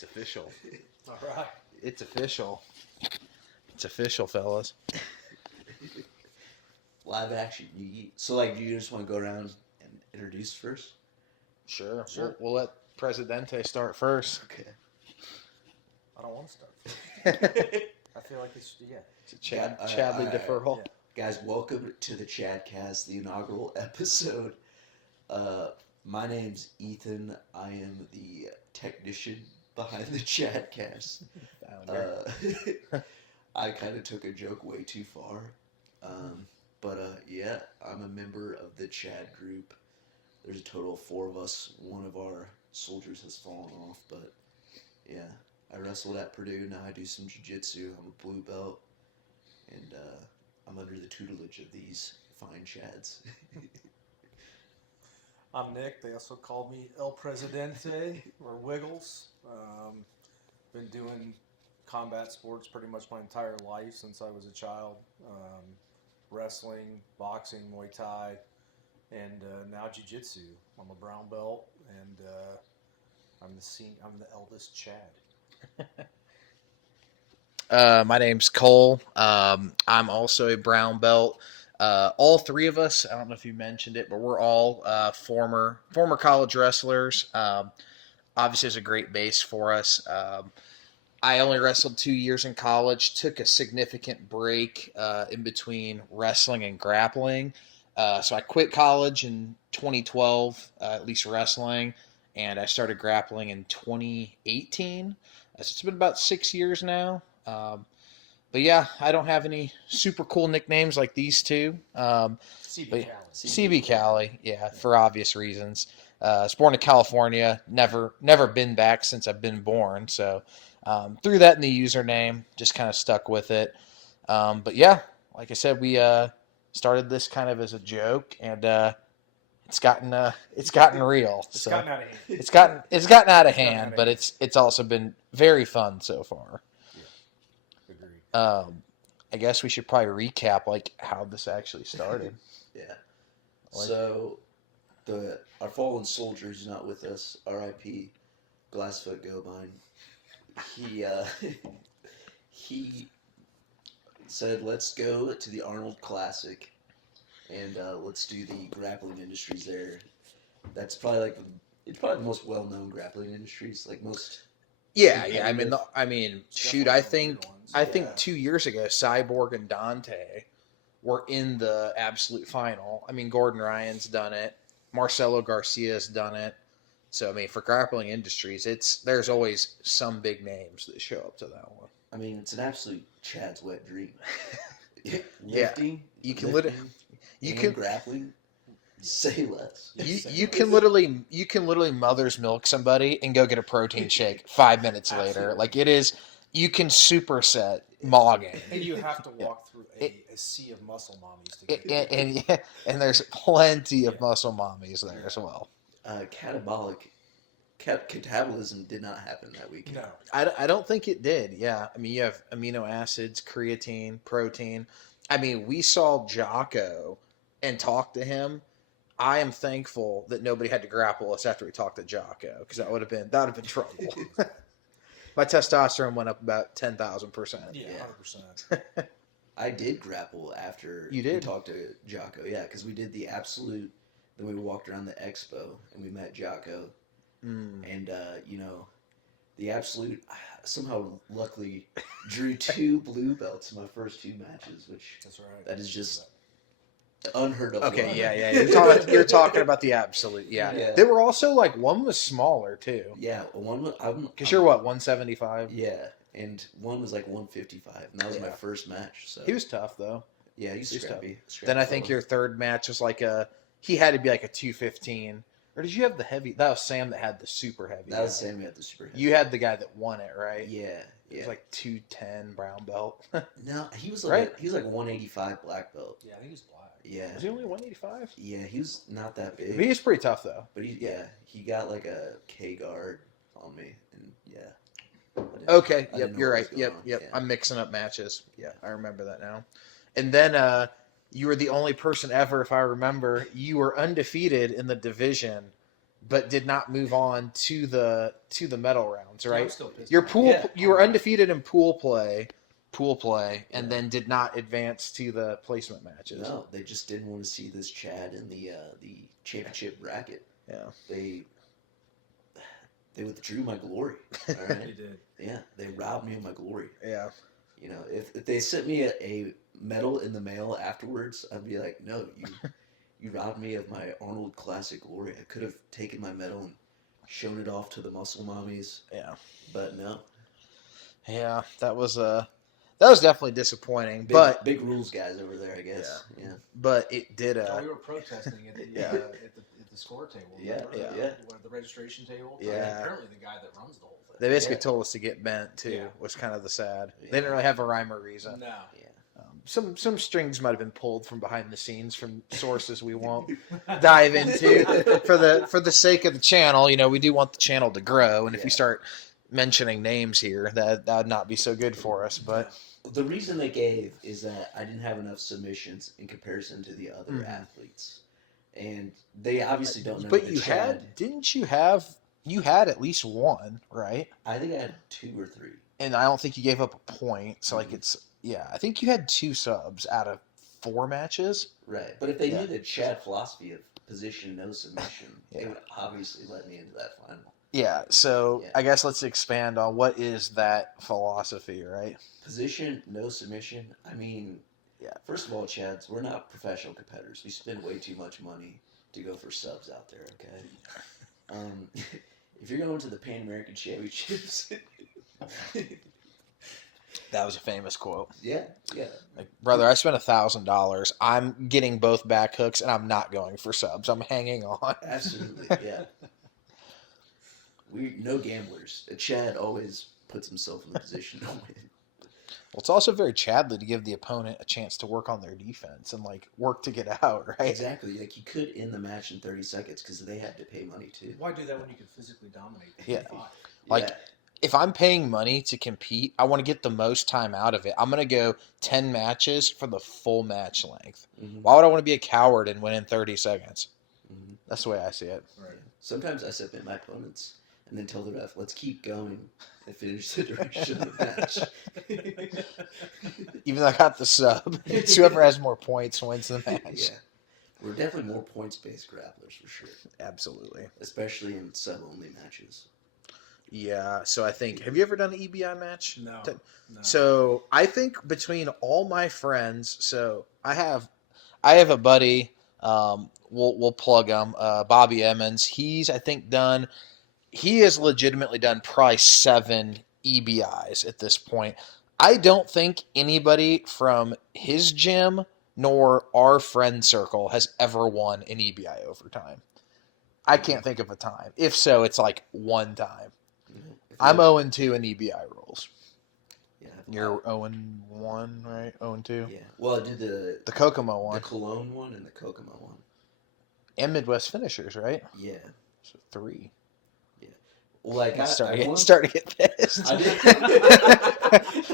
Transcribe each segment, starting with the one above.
It's official. All right. It's official. It's official, fellas. Live action. So, like, do you just want to go around and introduce first? Sure. Sure. We'll let Presidente start first. Okay. I don't want to start first. I feel like it's, It's a Chadley all right. deferral. Yeah. Guys, welcome to the Chadcast, the inaugural episode. My name's Ethan. I am the technician behind the Chadcast. Founder. I kind of took a joke way too far. Yeah, I'm a member of the Chad group. There's a total of 4 of us. One of our soldiers has fallen off, but yeah, I wrestled at Purdue. Now I do some jiu-jitsu. I'm a blue belt, and I'm under the tutelage of these fine Chads. I'm Nick. They also call me El Presidente or Wiggles. Been doing combat sports pretty much my entire life since I was a child. Wrestling, boxing, Muay Thai, and now jiu-jitsu. I'm a brown belt, and I'm the eldest Chad. My name's Cole. I'm also a brown belt. All 3 of us, I don't know if you mentioned it, but we're all former college wrestlers. Obviously, it's a great base for us. I only wrestled 2 years in college, took a significant break in between wrestling and grappling. So I quit college in 2012, at least wrestling, and I started grappling in 2018. So it's been about 6 years now. But yeah, I don't have any super cool nicknames like these two. CB But Cali. CB Cali, yeah, for obvious reasons. I was born in California, never been back since I've been born. So threw that in the username, just kind of stuck with it. But yeah, like I said, we started this kind of as a joke, and it's gotten real. It's So gotten out of hand. it's gotten out of gotten hand, out of but hand. it's also been very fun so far. Agreed. I guess we should probably recap like how this actually started. Yeah. Like- So, our fallen soldier is not with us. R.I.P. Glassfoot Gobine. He said, "Let's go to the Arnold Classic, and let's do the grappling industries there." That's probably it's probably the most well-known grappling industries. Like most. Yeah. It's Shoot, definitely I one of the think weird ones. I think Yeah. 2 years ago, Cyborg and Dante were in the absolute final. I mean, Gordon Ryan's done it, Marcelo Garcia's done it. So I mean, for grappling industries, there's always some big names that show up to that one. I mean, it's an absolute Chad's wet dream. Yeah. Lifting, You can lifting, you and can grappling. Say less. you can literally mother's milk somebody and go get a protein shake 5 minutes later. Absolutely. Like it is, you can superset mogging. And you have to walk through a sea of muscle mommies to get there. And there's plenty of muscle mommies there as well. Catabolism did not happen that weekend. No. I don't think it did. Yeah, I mean you have amino acids, creatine, protein. I mean we saw Jocko and talked to him. I am thankful that nobody had to grapple us after we talked to Jocko because that would have been trouble. My testosterone went up about 10,000%. Yeah, Yeah. 100%. I did grapple after You did? we talked to Jocko. Yeah, because we did the absolute. Then we walked around the expo and we met Jocko, and the absolute somehow luckily drew 2 blue belts in my first 2 matches, which That's right. that is just unheard of. Okay, luck. yeah. You're talking about the absolute. Yeah. Yeah. They were also like one was smaller too. Yeah, one. Because you're what 175. Yeah, and one was like 155, and that was my Yeah. first match. So He was tough though. yeah, he's He's scrappy. Then I think your third match was like he had to be like a 215. Or did you have the heavy? That was Sam that had the super heavy. that was Sammy at the super. Heavy. You had the guy that won it, right? Yeah, It yeah. was like 210 brown belt. No, he was Right? he was like 185 black belt. Yeah, I think he's black. Yeah, Was he only 185? yeah, he was not that big. He was pretty tough though. But he got like a K guard on me, and yeah. Okay. I Yep. didn't know You're what right. was Yep. going on. Yep. Yeah. I'm mixing up matches. Yeah, I remember that now. And then you were the only person ever, if I remember, you were undefeated in the division but did not move on to the medal rounds, Yeah, I'm right? still pissed Your about pool, Yeah. you were Yeah. undefeated in pool play, and Yeah. then did not advance to the placement matches. No, they just didn't want to see this Chad in the championship bracket. Yeah. They withdrew my glory. All They right. did. Yeah, they robbed me of my glory. Yeah. You know, if they sent me a medal in the mail afterwards, I'd be like, no, you robbed me of my Arnold Classic glory. I could have taken my medal and shown it off to the muscle mommies, Yeah. but no. Yeah. That was definitely disappointing, Big rules guys over there, I guess. Yeah. but it did. Oh, we were protesting at the Yeah. at the score table. Yeah, remember? yeah. The registration table. Yeah. I mean, apparently the guy that runs the whole thing. They basically Yeah. told us to get bent too, Yeah. was kind of the sad. Yeah. They didn't really have a rhyme or reason. No. Yeah. Some strings might have been pulled from behind the scenes from sources we won't dive into for the sake of the channel. You know, we do want the channel to grow, and if we Yeah. start mentioning names here, that would not be so good for us. But The reason they gave is that I didn't have enough submissions in comparison to the other Mhm. athletes, and they obviously don't know. but that you Chad, you had at least one, right? I think I had 2 or 3. And I don't think you gave up a point. So like Mhm. I think you had 2 subs out of 4 matches. Right, but if they Yeah. knew the Chad philosophy of position, no submission, Yeah. they would obviously let me into that final. Yeah, so Yeah. I guess let's expand on what is that philosophy, right? Position, no submission. I mean, Yeah. First of all, Chads, we're not professional competitors. We spend way too much money to go for subs out there. Okay. If you're going to the Pan American Championships, That was a famous quote. yeah. Like, brother, I spent $1,000. I'm getting both back hooks, and I'm not going for subs. I'm hanging on. Absolutely, yeah. We no gamblers. Chad always puts himself in the position to win. Well, it's also very Chadly to give the opponent a chance to work on their defense and like work to get out, right? Exactly. Like, you could end the match in 30 seconds because they had to pay money too. Why do that when you can physically dominate? The Yeah. five? Like, Yeah. if I'm paying money to compete, I want to get the most time out of it. I'm going to go 10 matches for the full match length. Mhm. Why would I want to be a coward and win in 30 seconds? Mhm. That's the way I see it. Right. Sometimes I submit my opponents and then tell the ref, let's keep going and finish the duration of the match. Even though I got the sub, it's whoever has more points wins the match. Yeah. We're definitely more points-based grapplers for sure, Absolutely. especially in sub-only matches. Yeah, so I think, have you ever done an EBI match? No. T- No. So I think between all my friends, so I have a buddy. We'll plug him. Bobby Emmons. He's I think done. He has legitimately done probably 7 EBIs at this point. I don't think anybody from his gym nor our friend circle has ever won an EBI overtime. I can't think of a time. If so, it's like one time. If I'm you- 0-2 in EBI rules. Yeah. You're 0-1, right? 0-2. Yeah. Well, I did The Kokomo the one Cologne one and the Kokomo one. and Midwest finishers, right? Yeah. So 3. Well, like I'm starting I won- to get pissed. I did.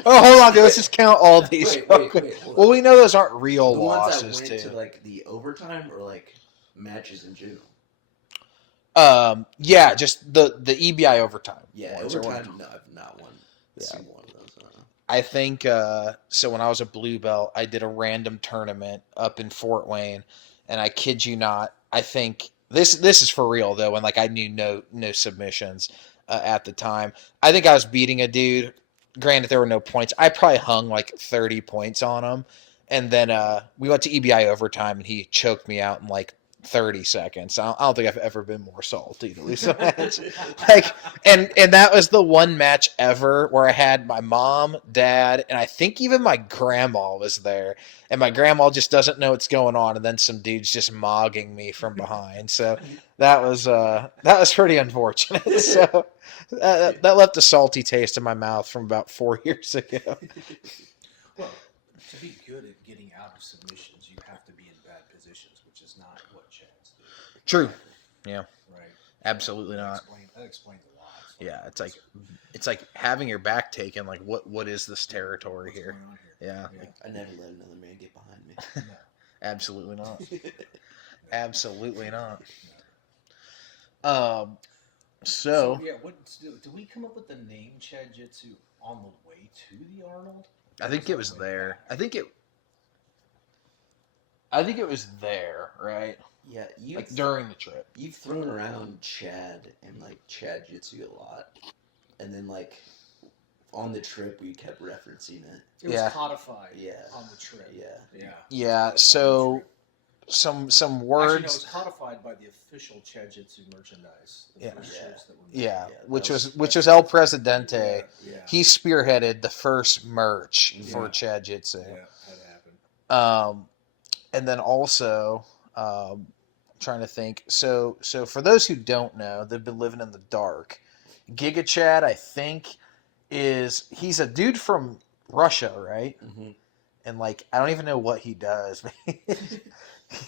Oh, hold on, dude. Let's just count all these. Wait, real wait, quick. wait, hold Well, on. we know those aren't real The ones losses, that went too. to like the overtime or like matches in general. Yeah, just the EBI overtime. Yeah, ones are one. overtime. No, I've not won. Yeah. Single one of those. I think so. When I was a blue belt, I did a random tournament up in Fort Wayne, and I kid you not, I think this is for real though. And like I knew no submissions at the time. I think I was beating a dude. Granted, there were no points. I probably hung like 30 points on him, and then we went to EBI overtime, and he choked me out in like 30 seconds. I don't think I've ever been more salty to lose a match. Like, and that was the one match ever where I had my mom, dad, and I think even my grandma was there. And my grandma just doesn't know what's going on, and then some dudes just mogging me from behind. So that was pretty unfortunate. So that left a salty taste in my mouth from about 4 years ago. Well, to be good at getting out of submissions, you have to be in bad positions, which is not what Chads do. True. Yeah. Right. Absolutely That not. explains a lot. Yeah, it's like having your back taken. Like, what is this territory What's here? going on Yeah. here? I never let another man get behind me. No. Absolutely not. Absolutely not. So yeah, what did we come up with the name Chad Jitsu on the way to the Arnold? I think it was there. I think it was there, right? Yeah, Like during the trip. you've thrown around Chad and like Chad Jitsu a lot, and then like on the trip we kept referencing it. It was Yeah. codified Yeah. on the trip. Yeah. Yeah. Yeah. So some Actually, no, it words. was codified by the official Chad Jitsu merchandise. The Yeah. first Yeah. shirts that were made. Yeah, Yeah, which that was was- El Presidente. Yeah. He spearheaded the first merch for Yeah. Chad Jitsu. Yeah, that happened. And then also, trying to think. So for those who don't know, they've been living in the dark. Giga Chad, I think, he's a dude from Russia, right? Mm-hmm. And like I don't even know what he does. But he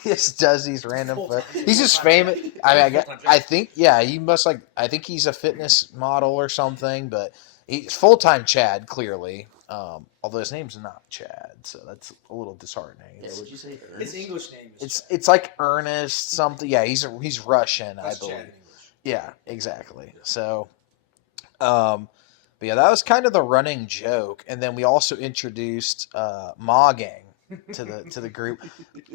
just does these random. He's just famous. I think he must I think he's a fitness model or something, but he's full time Chad clearly. Although his name's not Chad, so that's a little disheartening. Yeah, would you say His English name is Chad. It's like Ernest something. Yeah, he's Russian, That's I believe. Chad in English. Yeah, exactly. So, but yeah, that was kind of the running joke, and then we also introduced mogging to the group.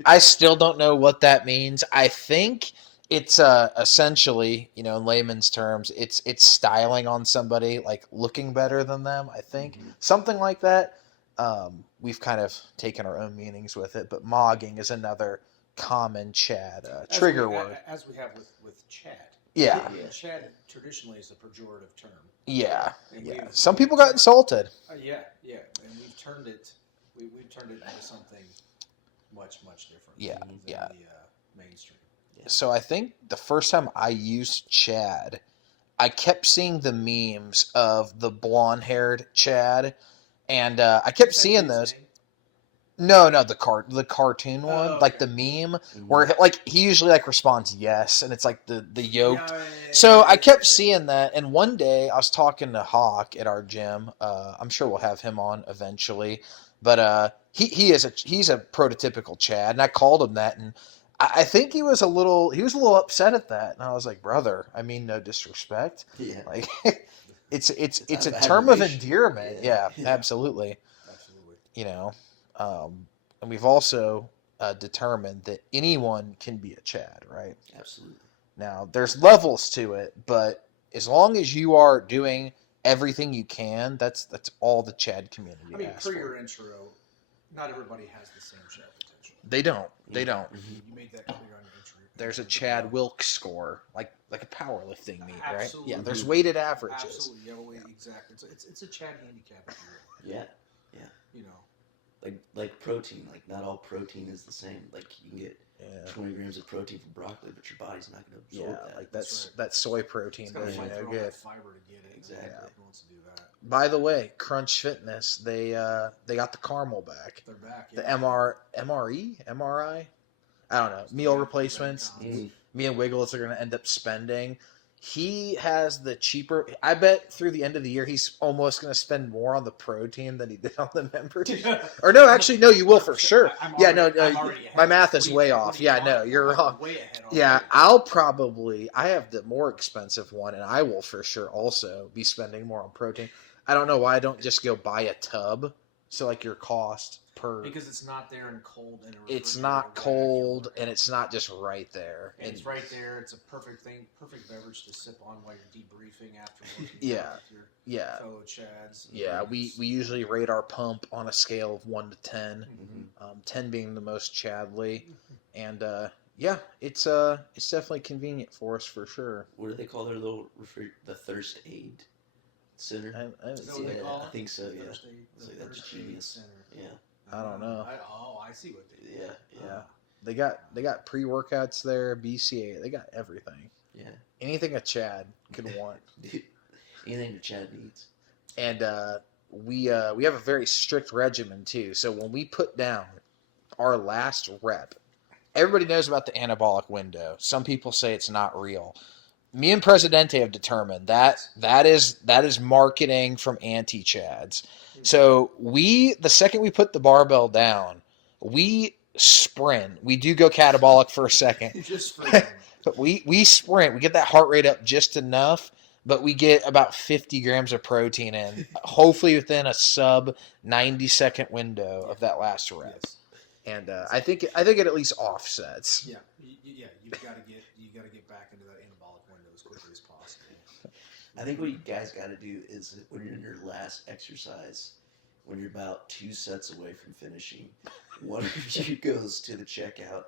I still don't know what that means. I think it's essentially, in layman's terms, it's styling on somebody, like looking better than them. I think something like that. We've kind of taken our own meanings with it, but mogging is another common Chad trigger word. As we have with Chad. Yeah. Chad traditionally is a pejorative term. Yeah. And Yeah. we've- Some people got insulted. Yeah, and we've turned it. We've turned it into something much different. Yeah, than yeah. the mainstream. So I think the first time I used Chad, I kept seeing the memes of the blonde-haired Chad, and I kept seeing those. No, the cartoon one, like the meme where like he usually like responds yes, and it's like the yoked. So I kept seeing that, and one day I was talking to Hawk at our gym. I'm sure we'll have him on eventually, but he's a prototypical Chad, and I called him that, and I think he was a little upset at that, and I was like, brother, I mean no disrespect, like it's a term of endearment, yeah. Absolutely. And we've also determined that anyone can be a Chad, right? Absolutely. Now, there's levels to it, but as long as you are doing everything you can, that's all the Chad community asks per for. your intro, not everybody has the same Chad potential. They don't. You made that clear on your intro. There's a Chad Wilkes score, like a powerlifting meet, right? Absolutely. Yeah, there's weighted averages. Absolutely, exactly. It's a Chad handicap, if you will. Yeah. Like protein, like not all protein is the same. Like you can get 20 grams of protein from broccoli, but your body's not going to absorb that. Like that soy protein It's got to does you fight no through all good. that fiber to get it. Exactly. Who wants to do that? By the way, Crunch Fitness, they got the caramel back. They're back. The MRI? I don't know. Meal replacements. Me and Wiggles are going to end up spending. He has the cheaper. I bet through the end of the year, he's almost going to spend more on the protein than he did on the membership. Or no, actually, no, you will for sure. My math is way off. Yeah, no, you're wrong. Yeah, I have the more expensive one, and I will for sure also be spending more on protein. I don't know why I don't just go buy a tub. So like your cost per, because it's not there and cold and it's not cold and it's not just right there. And it's right there. It's a perfect beverage to sip on while you're debriefing after working with your fellow Chads. Yeah, we usually rate our pump on a scale of 1 to 10, 10 being the most Chadly, and it's definitely convenient for us for sure. What do they call their little the thirst aid center? I think so. Yeah, that's genius. Yeah, I don't know. I see what they do. Yeah. They got pre-workouts there, BCA. They got everything. Yeah. Anything a Chad could want. Dude, anything a Chad needs. And we have a very strict regimen too. So when we put down our last rep, everybody knows about the anabolic window. Some people say it's not real. Me and Presidente have determined that is marketing from anti-Chads. So the second we put the barbell down, we sprint. We do go catabolic for a second. we sprint. We get that heart rate up just enough, but we get about 50 grams of protein in, hopefully within a sub 90-second window of that last rep. Yes. And I think it at least offsets. Yeah. Yeah. You got to get back into that anabolic window as quickly as possible. I think what you guys got to do is when you're in your last exercise, when you're about 2 sets away from finishing, one of you goes to the checkout,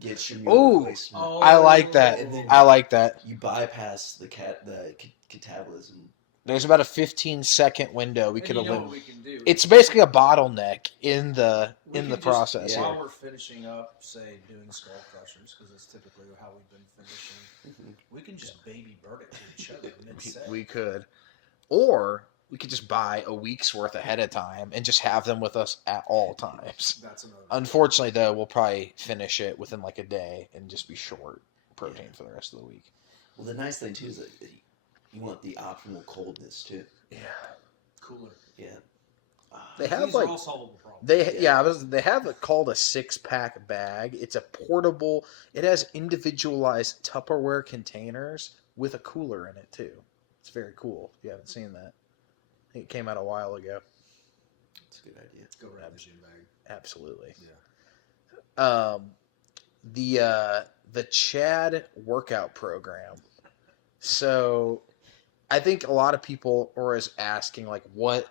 gets your meal Ooh, replacement. I like that. And then I like that. you bypass the catabolism. There's about a 15-second window we And could you know eliminate. what we can do? It's basically a bottleneck in the We can just, process while here. we're finishing up, say doing skull crushers, because that's typically how we've been finishing. We can just baby bird it to each other mid-set. We could, or we could just buy a week's worth ahead of time and just have them with us at all times. That's another. Unfortunately, though, we'll probably finish it within like a day and just be short protein for the rest of the week. Well, the nice thing too is that you want the optimal coldness too. Yeah, Cooler. Yeah. they have These like are all solvable problems. they have it called a 6-pack bag. It's a portable. It has individualized Tupperware containers with a cooler in it too. It's very cool. If you haven't seen that, I think it came out a while ago. It's a good idea. Go right in the gym bag. Absolutely. Yeah. The Chad workout program. So I think a lot of people are asking like what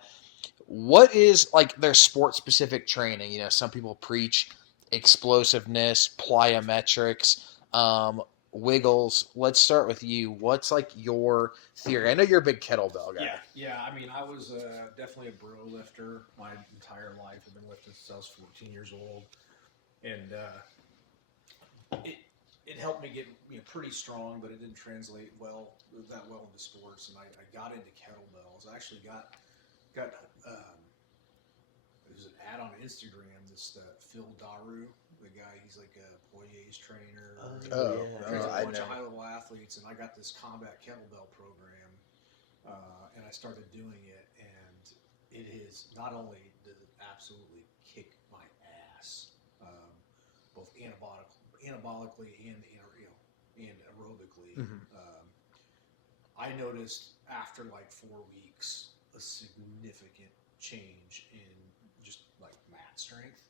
is like their sport specific training. You know, some people preach explosiveness, plyometrics, wiggles. Let's start with you. What's like your theory? I know you're a big kettlebell guy. Yeah. I mean, I was definitely a bro lifter my entire life. I've been lifting since I was 14 years old, and it helped me get pretty strong, but it didn't translate that well into sports. And I got into kettlebells. I actually got there was an ad on Instagram. This Phil Daru, the guy, he's like a Poirier's trainer. Trains a I bunch know. of high level athletes, and I got this combat kettlebell program, and I started doing it, and it is not only does it absolutely kick my ass, both anabolically and aerobically. Mhm. I noticed after like 4 weeks a significant change in just like mat strength,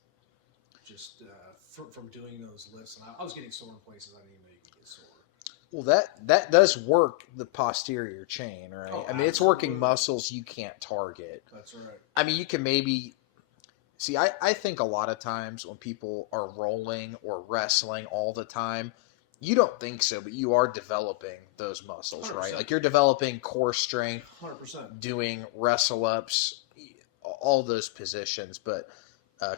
just from doing those lifts, and I was getting sore in places I didn't even know you could get sore. Well, that does work the posterior chain, right? Oh, I mean, it's working absolutely. muscles you can't target. That's right. I mean, you can maybe see. I think a lot of times when people are rolling or wrestling all the time, you don't think so, but you are developing those muscles, right? 100%. Like you're developing core strength, 100%. doing wrestle ups, all those positions. But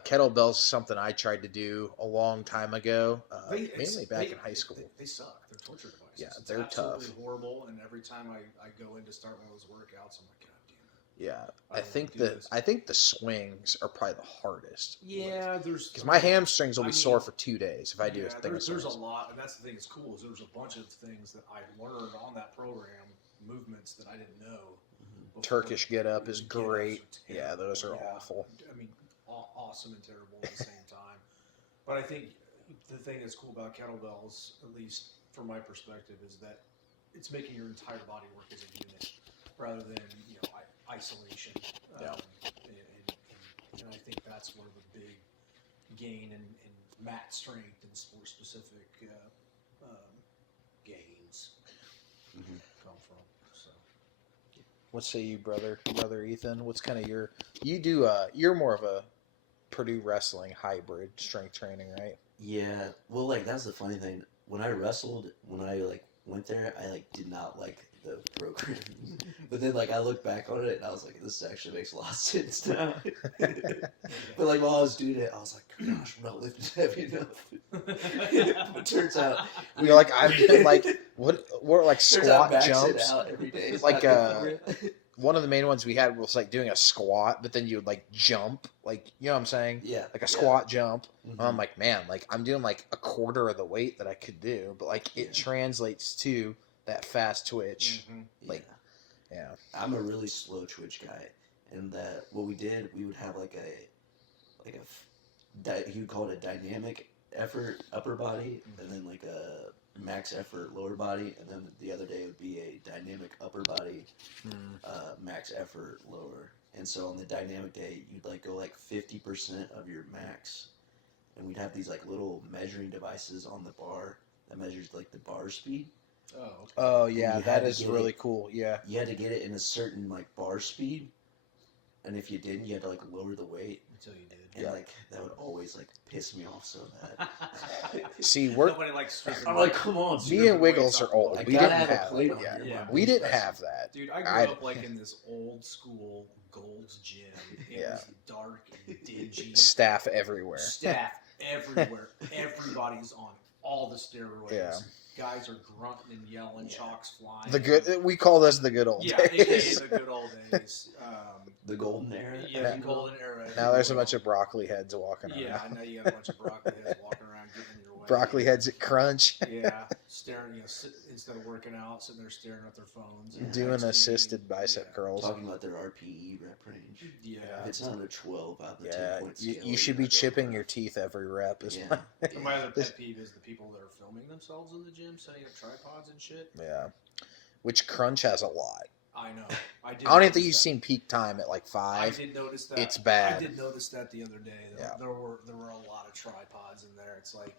kettlebells is something I tried to do a long time ago, mainly back in high school. They suck. They're torture devices. Yeah, It's they're absolutely tough. horrible. And every time I go in to start one of those workouts, I'm like, God damn it. Yeah, I I think the swings are probably the hardest. Yeah, there's Because my hamstrings will be I mean, sore for 2 days if I do a thing of there's a swings. lot, and that's the thing that's cool is there's a bunch of things that I learned on that program, movements that I didn't know. before. Turkish get up is Get-ups are great. terrible. Yeah, those are Yeah. awful. I mean, awesome and terrible at the same time. But I think the thing that's cool about kettlebells, at least from my perspective, is that it's making your entire body work as a unit rather than isolation. Yeah. And I think that's where the big gain in mat strength and sport specific gains come from. So. What say you, brother Ethan? What's kind of you're more of a Purdue wrestling hybrid strength training, right? Yeah. Well, like that's the funny thing. When I wrestled, when I went there, I did not like the program. But then I look back on it and I was like, this actually makes a lot of sense now. But while I was doing it, I was like, gosh, I'm not lifting heavy enough. But turns out You're like I've been what turns out squat maxing jumps. out every day. It's Like, not good for you. One of the main ones we had was doing a squat, but then you would jump, you know what I'm saying? Yeah. Like a squat jump. Mhm. I'm like, man, I'm doing a quarter of the weight that I could do, but it translates to that fast twitch. Mm-hmm. Yeah. I'm a really slow twitch guy, and that what we did, we would have he would call it a dynamic effort upper body, and then a max effort lower body, and then the other day would be a dynamic upper body, max effort lower. And so on the dynamic day, you'd like go like 50% of your max, and we'd have these like little measuring devices on the bar that measures like the bar speed. Oh, okay. Oh And yeah, you that had to is get really it- cool. Yeah. You had to get it in a certain like bar speed, and if you didn't, you had to like lower the weight. Until you did. And Yeah. like that would always like piss me off so bad. See, we're Nobody likes stripping. I'm like, come on, me dude. and Wiggles are old. I We gotta didn't have a have plate it. on Yeah. here. Yeah. My We bench didn't press. have that. Dude, I grew I- up like in this old school Gold's Gym. It Yeah. was dark and dingy. Staff everywhere. Staff everywhere. Everybody's on all the steroids. Yeah. Guys are grunting and yelling, chalks flying. The good we call this the good old Yeah, aka days. the good old days. The golden era. Yeah, the golden era. Now there's a bunch of broccoli heads walking around. Yeah, I know you got a bunch of broccoli heads walking around getting in your way. Broccoli heads at Crunch. Yeah, staring, instead of working out, sitting there staring at their phones. and Doing texting. assisted bicep Yeah. curls. Talking about their RPE rep range. Yeah. If it's not a 12 out of the Yeah, 10-point you, scale, you should you're be not doing chipping enough. your teeth every rep. Is Yeah. my- And my other This- pet peeve is the people that are filming themselves in the gym, setting up tripods and shit. yeah. Which Crunch has a lot. I know. I did. I don't even notice think you've that. seen peak time at like I 5. did notice that. It's bad. I did notice that the other day. Yeah. There were a lot of tripods in there. It's like,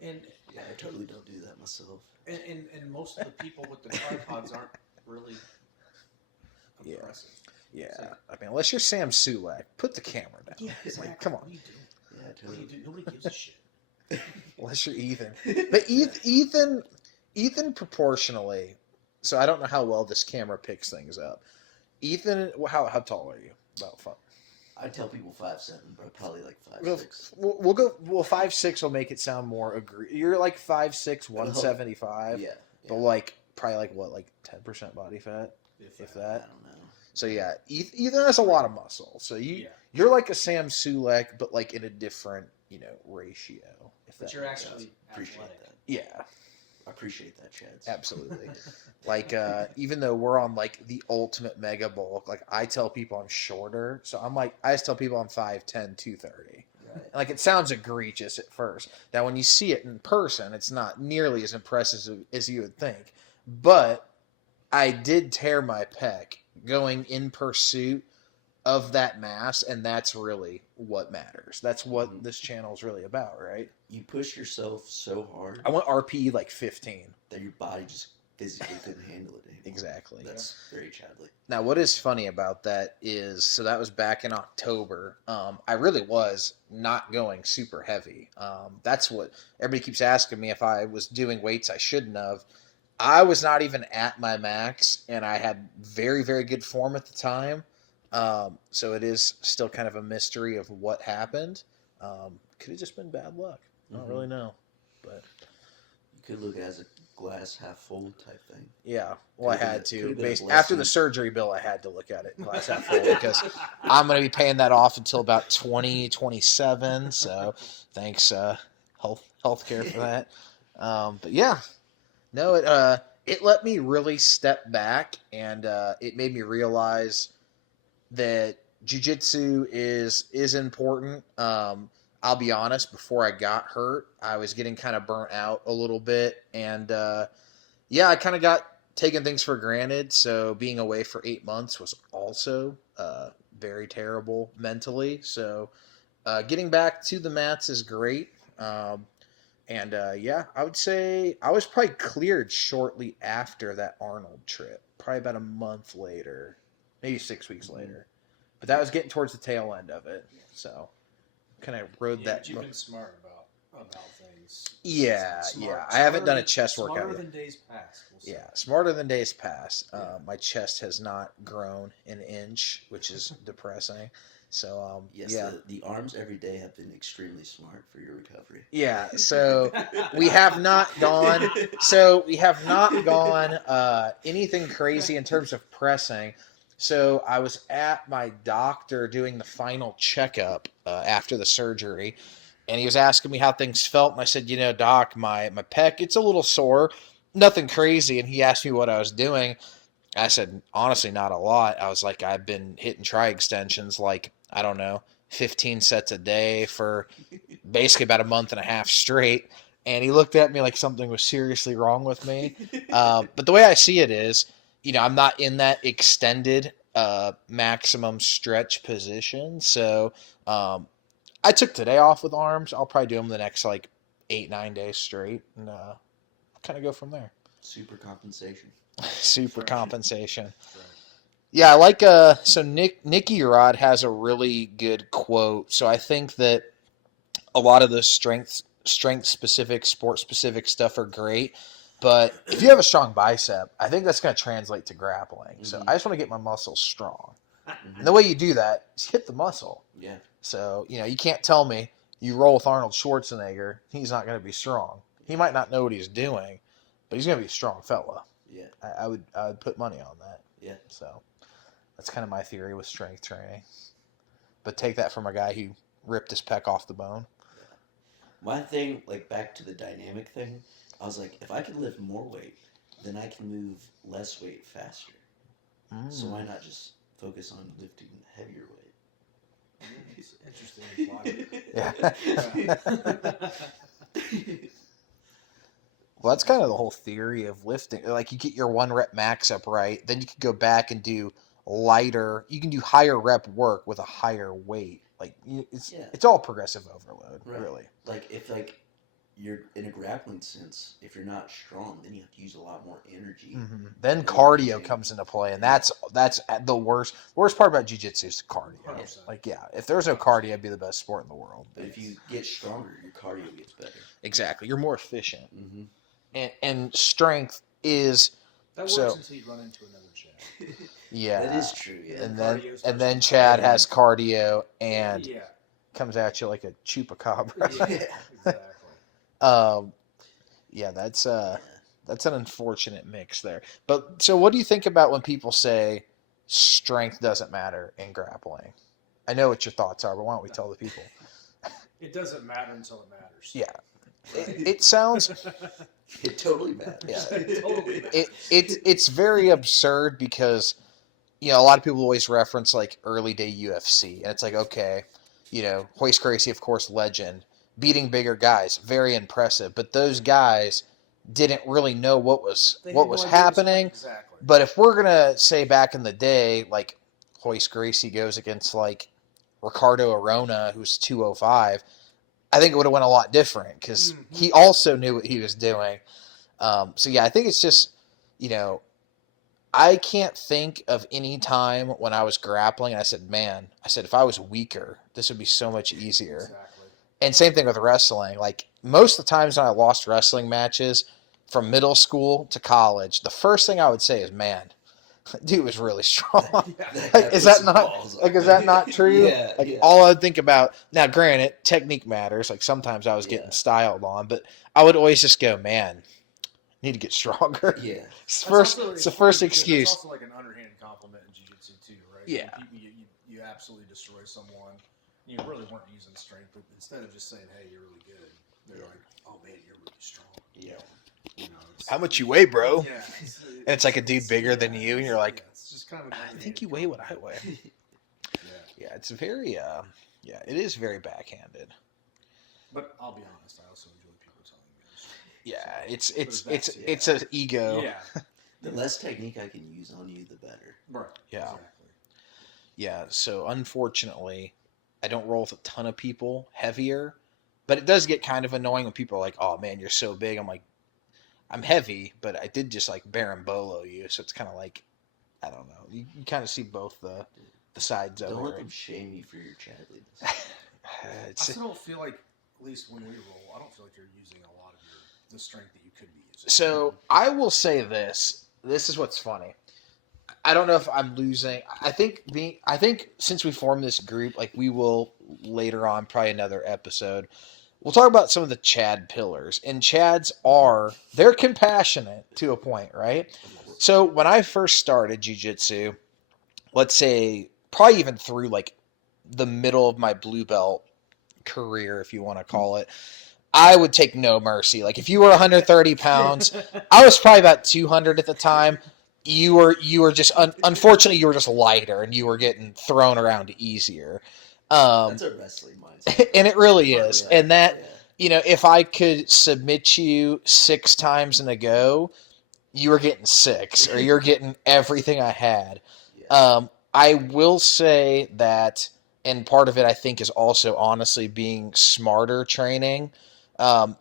and Yeah, I totally don't do that myself. and most of the people with the tripods aren't really Yeah. impressive. Yeah. I mean, unless you're Sam Sulek, put the camera down. Yeah, It's like, exactly. come What on. are you doing? Yeah, What do you totally. do? Nobody gives a shit. Unless you're Ethan. But Ethan proportionally, so I don't know how well this camera picks things up. Ethan, how tall are you? About 5. I tell people 5'7", bro. Probably like 5'6". We'll go. Well, 5'6" will make it sound more agree. You're like 5'6", 175, Yeah. but like probably like what, like 10% body fat, if I that. don't know. So yeah, Ethan has a lot of muscle. So Yeah. you're like a Sam Sulek, but like in a different ratio. If But that you're makes sense. actually Appreciate athletic. that. Yeah. I appreciate that, Chad. Absolutely. Like even though we're on like the ultimate mega bulk, like I tell people I'm shorter, so I'm like I just tell people I'm 5'10", 230. Right. Like it sounds egregious at first. Now when you see it in person, it's not nearly as impressive as you would think. But I did tear my pec going in pursuit of that mass, and that's really what matters. That's what this channel is really about, right? You push yourself so hard I want RPE like 15. that your body just physically couldn't handle it anymore. Exactly. That's very Chadley. Now, what is funny about that is, so that was back in October. I really was not going super heavy. That's what everybody keeps asking me if I was doing weights I shouldn't have. I was not even at my max, and I had very, very good form at the time. So it is still kind of a mystery of what happened. Could have just been bad luck. I don't Mhm. really know. But You could look at it as a glass half full type thing. yeah, well, I Could've had been- to. could've been a After the blessing. surgery bill, I had to look at it glass half full because I'm going to be paying that off until about 2027. So thanks, healthcare for that. But yeah, no, it let me really step back, and it made me realize that jiu-jitsu is important. I'll be honest, before I got hurt, I was getting kind of burnt out a little bit, and yeah, I kind of got taking things for granted. So being away for 8 months was also very terrible mentally. So getting back to the mats is great. And yeah, I would say I was probably cleared shortly after that Arnold trip, probably about a month later, maybe 6 weeks later. But that was getting towards the tail end of it. So kind of rode Yeah, that. but you've been smart about things. Yeah, Smart- yeah. I haven't smarter done a than- chest workout Smarter yet. than days past. We'll say. Yeah, smarter than days past. Yeah. My chest has not grown an inch, which is depressing. So Yes, yeah, the arms every day have been extremely smart for your recovery. yeah. So we have not gone. So we have not gone anything crazy in terms of pressing. So I was at my doctor doing the final checkup after the surgery, and he was asking me how things felt, and I said, doc, my pec, it's a little sore, nothing crazy. And he asked me what I was doing. I said, honestly, not a lot. I was like, I've been hitting tri extensions like, I don't know, 15 sets a day for basically about a month and a half straight. and he looked at me like something was seriously wrong with me. But the way I see it is, I'm not in that extended maximum stretch position. So I took today off with arms. I'll probably do them the next like 8-9 days straight, and kind of go from there. Super compensation. Super Right. compensation. Right. Yeah, I like so Nicky Rod has a really good quote. So I think that a lot of the strength specific, sport specific stuff are great. But if you have a strong bicep, I think that's going to translate to grappling. So I just want to get my muscles strong. And the way you do that is hit the muscle. Yeah. So, you can't tell me you roll with Arnold Schwarzenegger, he's not going to be strong. He might not know what he's doing, but he's going to be a strong fella. Yeah. I would put money on that. Yeah. So that's kind of my theory with strength training. But take that from a guy who ripped his pec off the bone. My thing, like back to the dynamic thing, I was like, if I can lift more weight, then I can move less weight faster. So why not just focus on lifting heavier weight? It's interesting. Yeah. Well, that's kind of the whole theory of lifting. Like, you get your 1 rep max up right, then you can go back and do lighter. You can do higher rep work with a higher weight. Like, it's all progressive overload, really. Like, if you're in a grappling sense, if you're not strong, then you have to use a lot more energy. Mm-hmm. Then cardio comes into play, and that's the worst. The worst part about jiu-jitsu is cardio. 100%. Like, yeah, if there's no cardio, it'd be the best sport in the world. But if you get stronger, your cardio gets better. Exactly, you're more efficient. Mm-hmm. And strength is that works until you run into another Chad. Yeah, that is true. Yeah, and then Chad has cardio and yeah, comes at you like a chupacabra. exactly. Yeah, that's an unfortunate mix there. But so, what do you think about when people say strength doesn't matter in grappling? I know what your thoughts are, but why don't we tell the people? It doesn't matter until it matters. Yeah. It sounds. It totally matters. Yeah. It totally matters. It's very absurd because a lot of people always reference like early day UFC, and it's like, okay, Hoist Gracie, of course, legend, beating bigger guys, very impressive, but those guys didn't really know what was happening. Exactly. But if we're gonna say back in the day, like Hoist Gracie goes against like Ricardo Arona, who's 205. I think it would have went a lot different because he also knew what he was doing. So yeah, I think it's just, I can't think of any time when I was grappling and I said, if I was weaker, this would be so much easier. Exactly. And same thing with wrestling. Like, most of the times when I lost wrestling matches from middle school to college, the first thing I would say is, man, dude was really strong. Like, is that not true? Yeah, all I'd think about, now granted, technique matters. Like, sometimes I was getting styled on, but I would always just go, man, need to get stronger. Yeah. It's the first excuse. It's also like an underhanded compliment in jiu-jitsu too, right? Yeah. You absolutely destroy someone. You really weren't using strength, but instead of just saying, "Hey, you're really good," they're like, "Oh man, you're really strong." Yeah. How much you weigh, bro? Yeah. And it's like a dude bigger than you, and you're like, it's just kind of. I think you weigh what I weigh. Yeah, it's very, it is very backhanded. But I'll be honest, I also enjoy people telling me I'm strong. Yeah, it's an ego. Yeah. The less technique I can use on you, the better. Right. Yeah. Exactly. Yeah, so unfortunately, I don't roll with a ton of people heavier, but it does get kind of annoying when people are like, "Oh man, you're so big." I'm like, I'm heavy, but I did just like berimbolo you, so it's kind of like, I don't know. You kind of see both the sides of it. Don't let right? them shame you for your chadliness. I still don't feel like, at least when we roll, I don't feel like you're using a lot of the strength that you could be using. So I will say this. This is what's funny. I don't know if I'm losing. I think since we formed this group, like, we will later on, probably another episode, we'll talk about some of the Chad pillars. And Chads they're compassionate to a point, right? So when I first started jiu-jitsu, let's say probably even through like the middle of my blue belt career, if you want to call it, I would take no mercy. Like, if you were 130 pounds, I was probably about 200 at the time. You were just unfortunately you were just lighter and you were getting thrown around easier. That's a wrestling mindset. And it really is. Yeah, And that if I could submit you 6 times in a go, you were getting 6, or you're getting everything I had. Yeah. I will say that, and part of it I think is also honestly being smarter training.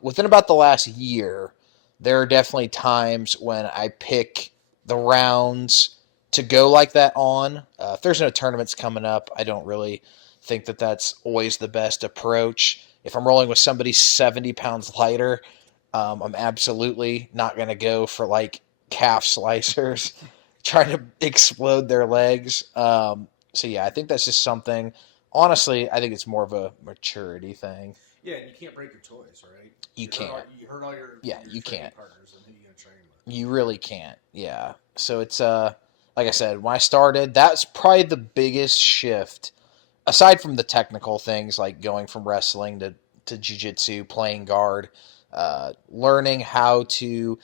Within about the last year, there are definitely times when I pick the rounds to go like that on. If there's no tournaments coming up, I don't really think that that's always the best approach. If I'm rolling with somebody 70 pounds lighter, I'm absolutely not going to go for like calf slicers, trying to explode their legs. So yeah, I think that's just something. Honestly, I think it's more of a maturity thing. Yeah, and you can't break your toys, right? You can't. You hurt all your Yeah, your you training can't. partners, and who you gonna train with? You really can't. Yeah. So it's like I said, when I started, that's probably the biggest shift aside from the technical things like going from wrestling to jiu-jitsu, playing guard, learning how to.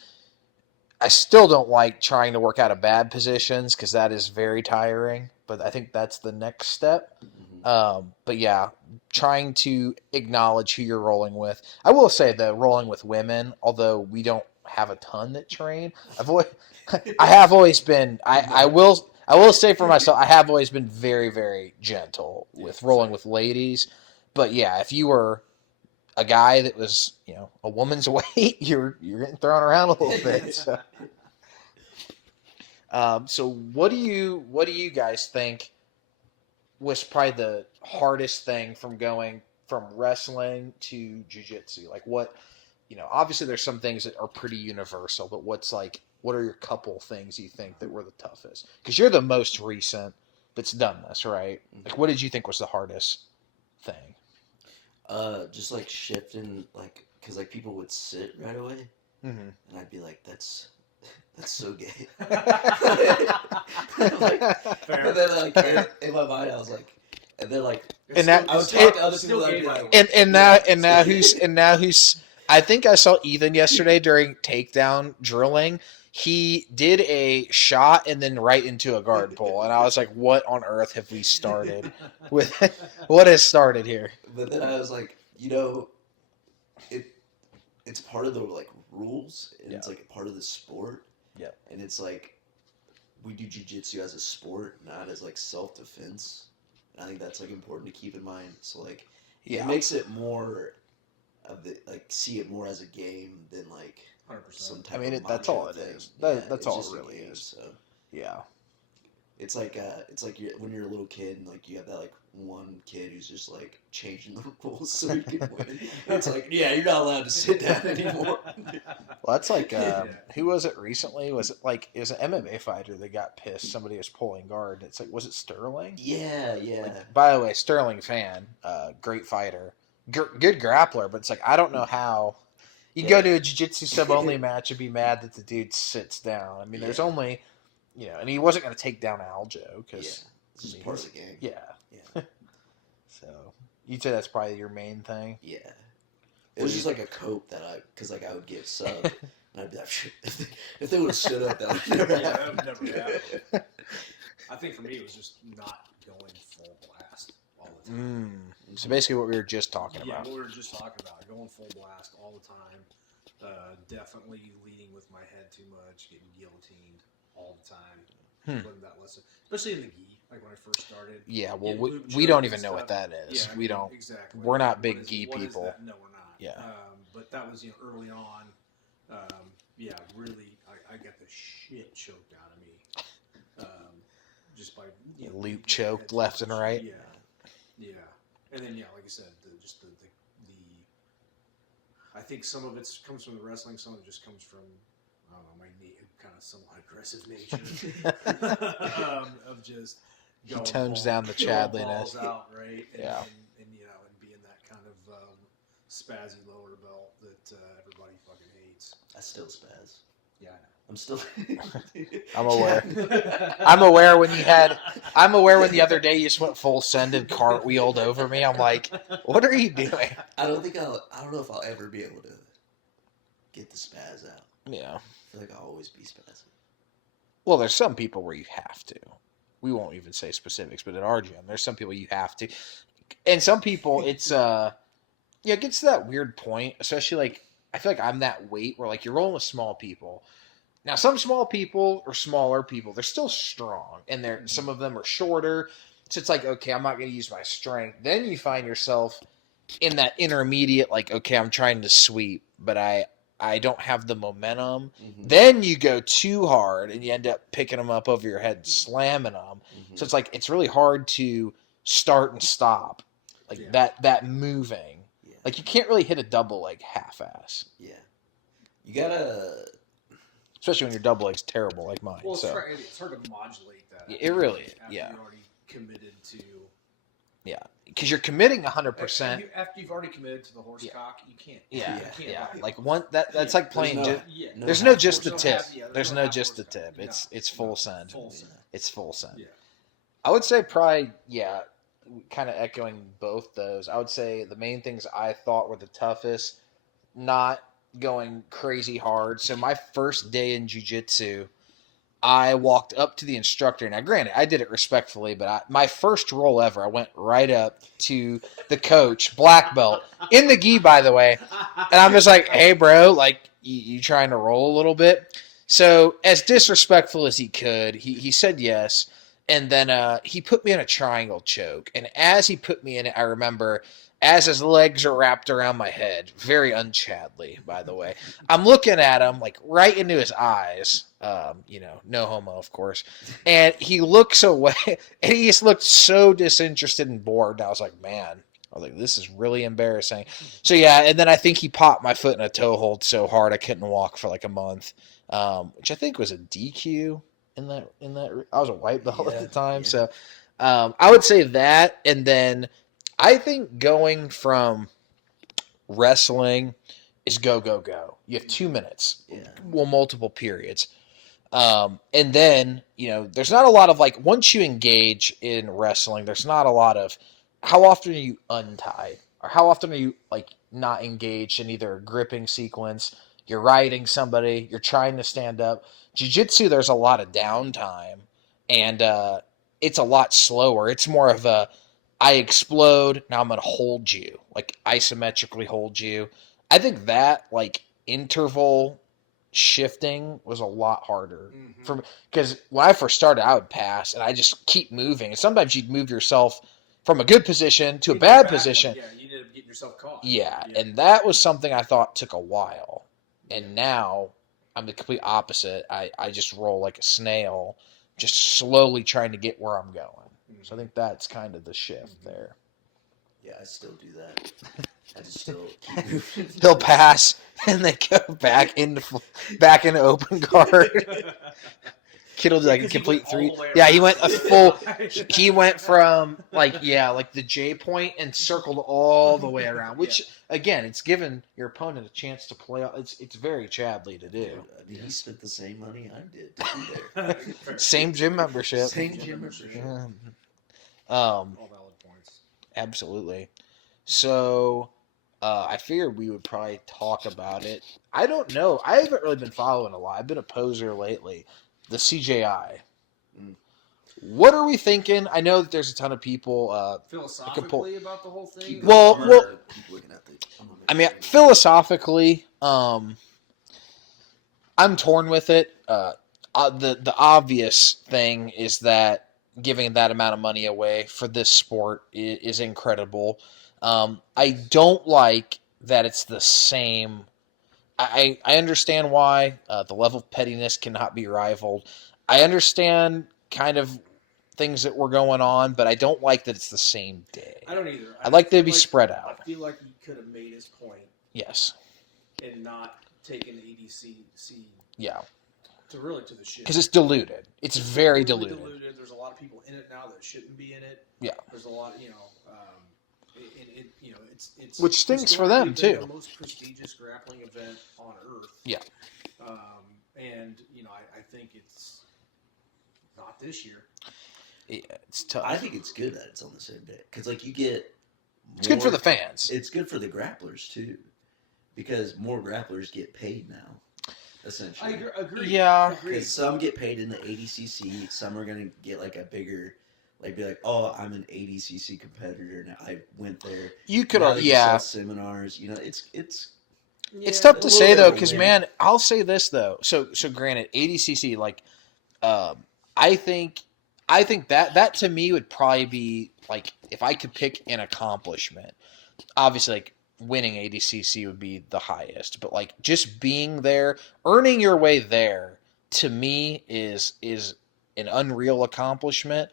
I still don't like trying to work out of bad positions because that is very tiring, but I think that's the next step. But yeah, trying to acknowledge who you're rolling with. I will say that rolling with women, although we don't have a ton that train, I have always been. I will say for myself, I have always been very very gentle with rolling with ladies. But yeah, if you were a guy that was a woman's weight, you're getting thrown around a little bit. So what do you guys think was probably the hardest thing from going from wrestling to jiu-jitsu? Like obviously there's some things that are pretty universal, but what are your couple things you think that were the toughest? Because you're the most recent that's done this, right? Like, what did you think was the hardest thing? Just like shifting, like, cause like people would sit right away, Mm-hmm. and I'd be like, that's so gay. Fair. And then like in my mind, I was like, and then like And that I would talk to other people still that'd gay, be by the like, way. and now who's I think I saw Ethan yesterday during takedown drilling. He did a shot and then right into a guard pull, and I was like, "What on earth have we started with? What has started here?" but then I was like, it it's part of the like rules, and it's like a part of the sport. Yep. And it's like we do jujitsu as a sport, not as like self defense. And I think that's like important to keep in mind. So like it makes it more of the like see it more as a game than like 100%. some I type mean, of that's macho all it thing. is. Yeah, That's it's all just it a really game, is. So Yeah. it's like when you're a little kid and like you have that like one kid who's just like changing the rules so you can win. It's like, yeah, you're not allowed to sit down anymore. Well, that's like who was it recently? Was it was an MMA fighter that got pissed? Somebody was pulling guard. It's like, was it Sterling? Yeah. Like, by the way, Sterling fan, great fighter, good grappler, but it's like I don't know how you go to a jiu-jitsu sub only match and be mad that the dude sits down. I mean, there's only and he wasn't going to take down Aljo because it's just part of the game. Yeah. So you'd say that's probably your main thing. Yeah. It was just like a cope because like I would get subbed, and I'd be like, shit, if they would have stood up, that would never Yeah, happen. that would never happen. I think for me, it was just not going full blast all the time. So basically, what we were just talking Yeah, about. what we were just talking about, going full blast all the time. Definitely leading with my head too much, getting guillotined all the time. Learned that lesson, especially in the gi, like when I first started. Yeah, well, getting we don't and even know what stuff. that is. Yeah, We don't. exactly. We're not What big is- gi what is people. that? No, we're not. Yeah. But that was early on. Yeah, really, I got the shit choked out of me. Just by Loop choked left and right. Yeah, and then like I said, the I think some of it comes from the wrestling, some of it just comes from I don't know, my kind of somewhat aggressive nature of just He tones down the chadliness. balls out, right? And, Yeah. and being that kind of spazzy lower belt that everybody fucking hates. I still spaz. Yeah, I know. I'm still. I'm aware. I'm aware when the other day you just went full send and cartwheeled over me. I'm like, what are you doing? I don't know if I'll ever be able to get the spaz out. Yeah. I feel like I'll always be spazzing. Well, there's some people where you have to. We won't even say specifics, but at our gym, there's some people you have to. And some people, it's Yeah, it gets to that weird point, especially like I feel like I'm that weight where like you're rolling with small people. Now, some small people or smaller people, they're still strong, and they're some of them are shorter. So it's like, okay, I'm not going to use my strength. Then you find yourself in that intermediate, like, okay, I'm trying to sweep, but I don't have the momentum. Mm-hmm. Then you go too hard, and you end up picking them up over your head, and slamming them. Mm-hmm. So it's like it's really hard to start and stop, like that moving. Yeah. Like you can't really hit a double leg half-ass. Yeah. You gotta. Especially when your double leg's terrible like mine. Well, so it's hard to modulate that. it really, after yeah, you're already committed to. yeah, because you're committing 100%. After you've already committed to the horse cock, you can't. Yeah, you can't yeah. back Like off. one that's like playing. There's half no just the horse tip. cock. There's no just the half horse tip. cock. It's full send. Full send. It's full send. Yeah. I would say probably kind of echoing both those. I would say the main things I thought were the toughest, not going crazy hard. So my first day in jiu-jitsu, I walked up to the instructor. Now, granted, I did it respectfully, but my first roll ever, I went right up to the coach, black belt, in the gi, by the way. And I'm just like, hey, bro, like, you trying to roll a little bit? So, as disrespectful as he could, he said yes. And then he put me in a triangle choke. And as he put me in it, I remember as his legs are wrapped around my head, very unchadly, by the way, I'm looking at him like right into his eyes. No homo, of course. And he looks away, and he just looked so disinterested and bored. And I was like, man, this is really embarrassing. So yeah, and then I think he popped my foot in a toe hold so hard I couldn't walk for like a month, which I think was a DQ in that. I was a white belt at the time, so I would say that, and then I think going from wrestling is go, go, go. You have 2 minutes. Yeah. Well, multiple periods. And then, there's not a lot of like, once you engage in wrestling, there's not a lot of how often are you untied or how often are you like not engaged in either a gripping sequence, you're riding somebody, you're trying to stand up. Jiu-jitsu, there's a lot of downtime and it's a lot slower. It's more of a, I explode, now I'm going to hold you, like isometrically hold you. I think that like interval shifting was a lot harder for me because when I first started, I would pass and I just keep moving. And sometimes you'd move yourself from a good position to a bad position. Yeah, you ended up getting yourself caught. Yeah, and that was something I thought took a while. And now I'm the complete opposite. I just roll like a snail, just slowly trying to get where I'm going. So I think that's kind of the shift there. Yeah, I still do that. I just still keep moving. He'll pass and they go back into open guard. Kittle's like a complete three. Yeah, he went a full. He went from like the J point and circled all the way around. Which again, it's given your opponent a chance to play. It's very Chadley to do. I mean, he spent the same money I did to be there. Same gym membership. Same gym membership. All valid points. Absolutely. So, I figured we would probably talk about it. I don't know. I haven't really been following a lot. I've been a poser lately. The CJI. What are we thinking? I know that there's a ton of people. Philosophically about the whole thing? I mean, philosophically, I'm torn with it. The obvious thing is that giving that amount of money away for this sport is incredible. I don't like that it's the same. I understand why the level of pettiness cannot be rivaled. I understand kind of things that were going on, but I don't like that it's the same day. I don't either. I'd like them to be spread out. I feel like he could have made his point. Yes. And not taken the EDC. Yeah. To the shit. Because it's diluted. It's very diluted. There's a lot of people in it now that shouldn't be in it. Yeah. There's a lot, it's which stinks for them too. The most prestigious grappling event on earth. Yeah. And I think it's not this year. Yeah, it's tough. I think it's good that it's on the same day because you get. It's good for the fans. It's good for the grapplers too, because more grapplers get paid now. Essentially, I agree. Yeah, because some get paid in the ADCC, some are going to get like a bigger like be like, oh, I'm an ADCC competitor and I went there. You could, Now they can yeah. sell seminars. You know, it's It's tough a to little say bit though, of a because win. man, I'll say this though. So granted, ADCC, like, I think, that to me would probably be like if I could pick an accomplishment. Obviously, like winning ADCC would be the highest, but like just being there, earning your way there, to me is an unreal accomplishment.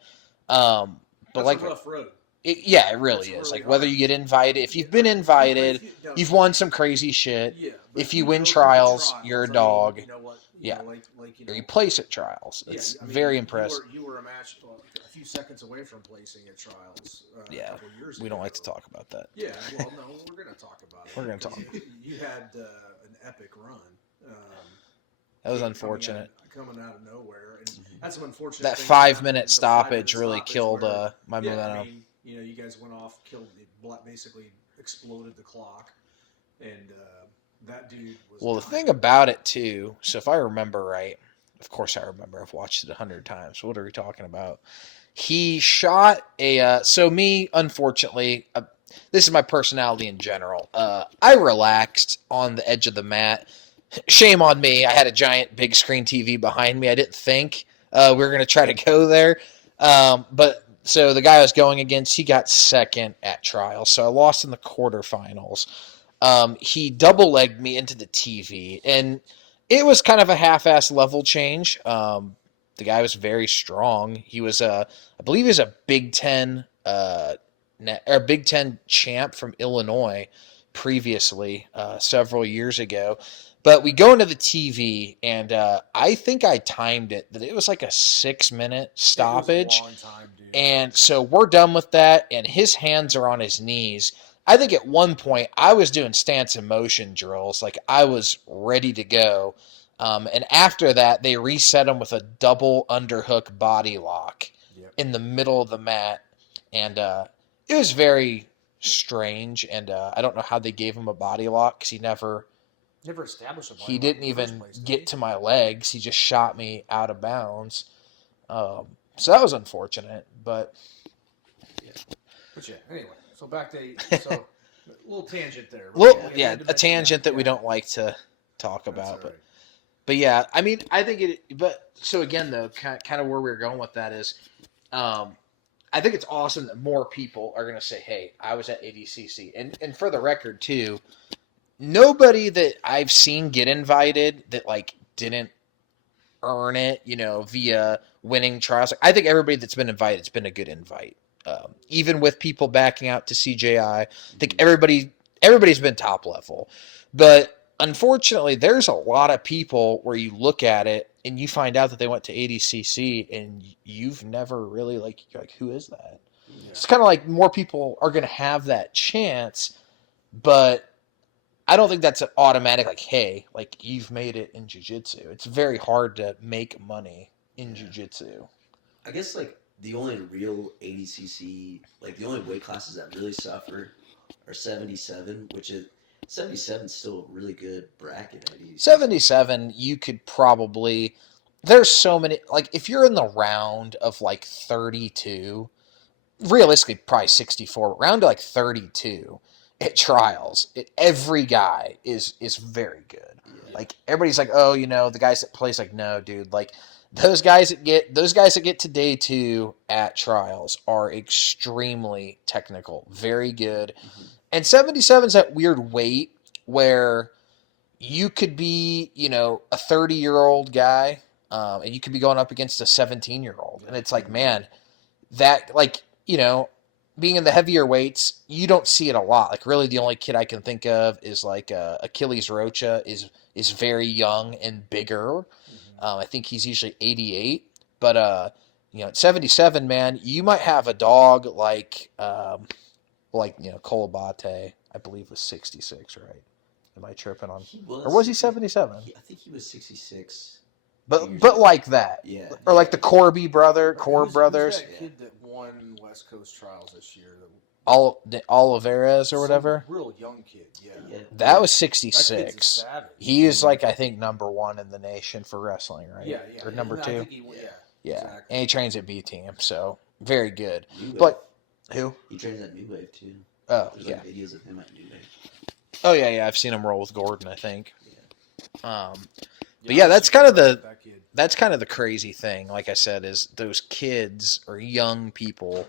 But That's like, a rough road. yeah, it really That's is. really Like whether hard. you get invited, if you've Yeah, been if invited, no, you've won some crazy shit. yeah, but If you win go through the trials, you're a I mean, dog. you know what? Yeah. Like Or you place at trials. yeah. It's I mean, very impressive. You were a match, a few seconds away from placing at trials. A Yeah, couple years we ago. don't like to talk about that. Yeah, well, no, we're gonna talk about it. We're gonna talk. You had an epic run. That was unfortunate. Coming out of nowhere, and that's some unfortunate. That things 5 happen. minute The stoppage 5-minute really stoppage killed where- my yeah, momentum. I mean, you know, you guys went off, basically exploded the clock, and that dude was. Well, the dying. thing about it too, so if I remember right, of course I remember. I've watched it 100 times. What are we talking about? He shot a. So me, unfortunately, this is my personality in general. I relaxed on the edge of the mat. Shame on me. I had a giant big screen TV behind me. I didn't think we were going to try to go there. But so the guy I was going against, he got second at trial. So I lost in the quarterfinals. He double legged me into the TV, and it was kind of a half-ass level change. The guy was very strong. He was I believe he was a Big Ten Big Ten champ from Illinois previously, several years ago. But we go into the TV, and I think I timed it that it was like a 6-minute stoppage. It was a long time, dude. And so we're done with that, and his hands are on his knees. I think at one point I was doing stance and motion drills, like I was ready to go. And after that, they reset him with a double underhook body lock in the middle of the mat, and it was very strange. And I don't know how they gave him a body lock because he never established a body he lock didn't in the first even place, did get he? to my legs. He just shot me out of bounds. So that was unfortunate, but But yeah, anyway, so back to a little tangent there. A tangent that we don't like to talk about, but yeah, I mean, I think it. But so again, though, kind of where we were going with that is, I think it's awesome that more people are going to say, "Hey, I was at ADCC," and for the record too, nobody that I've seen get invited that like didn't earn it, you know, via winning trials. I think everybody that's been invited, it's been a good invite. Even with people backing out to CJI, I think everybody's been top level. But unfortunately, there's a lot of people where you look at it and you find out that they went to ADCC and you've never really you're like, who is that? Yeah. It's kind of like more people are going to have that chance, but I don't think that's an automatic, like, hey, like, you've made it in jiu-jitsu. It's very hard to make money in jiu-jitsu. I guess, like, the only real ADCC, like, the only weight classes that really suffer are 77, which is, 77 is still a really good bracket at ADCC. 77, you could probably, there's so many, like, if you're in the round of, like, 32, realistically, probably 64, round to, like, 32, at trials, every guy is very good. Yeah. Like everybody's like, oh, you know, the guys that place, like, no, dude, like those guys that get to day 2 at trials are extremely technical, very good. Mm-hmm. And 77's that weird weight where you could be, you know, a 30-year-old guy, and you could be going up against a 17-year-old, and it's like, man, that, like, you know, being in the heavier weights, you don't see it a lot. Like, really, the only kid I can think of is, like, Achilles Rocha is very young and bigger. Mm-hmm. I think he's usually 88. But, you know, at 77, man, you might have a dog like you know, Kolabate, I believe, was 66, right? Am I tripping on? Or was he 77? I think he was 66. But like that. Yeah. Or like the Corby brothers. Who's that kid that won West Coast trials this year? Oliveras or whatever. Real young kid, yeah. That was 66. That he is, like, I think, #1 in the nation for wrestling, right? Yeah. Or number 2. Yeah. Yeah. Exactly. And he trains at B Team, so very good. New Wave. But who? He trains at New Wave too. Oh, There's yeah. like videos of him at New Wave. Oh, yeah. I've seen him roll with Gordon, I think. Yeah. But yeah, that's kind of the that kid. that's kind of the crazy thing. Like I said, is those kids or young people,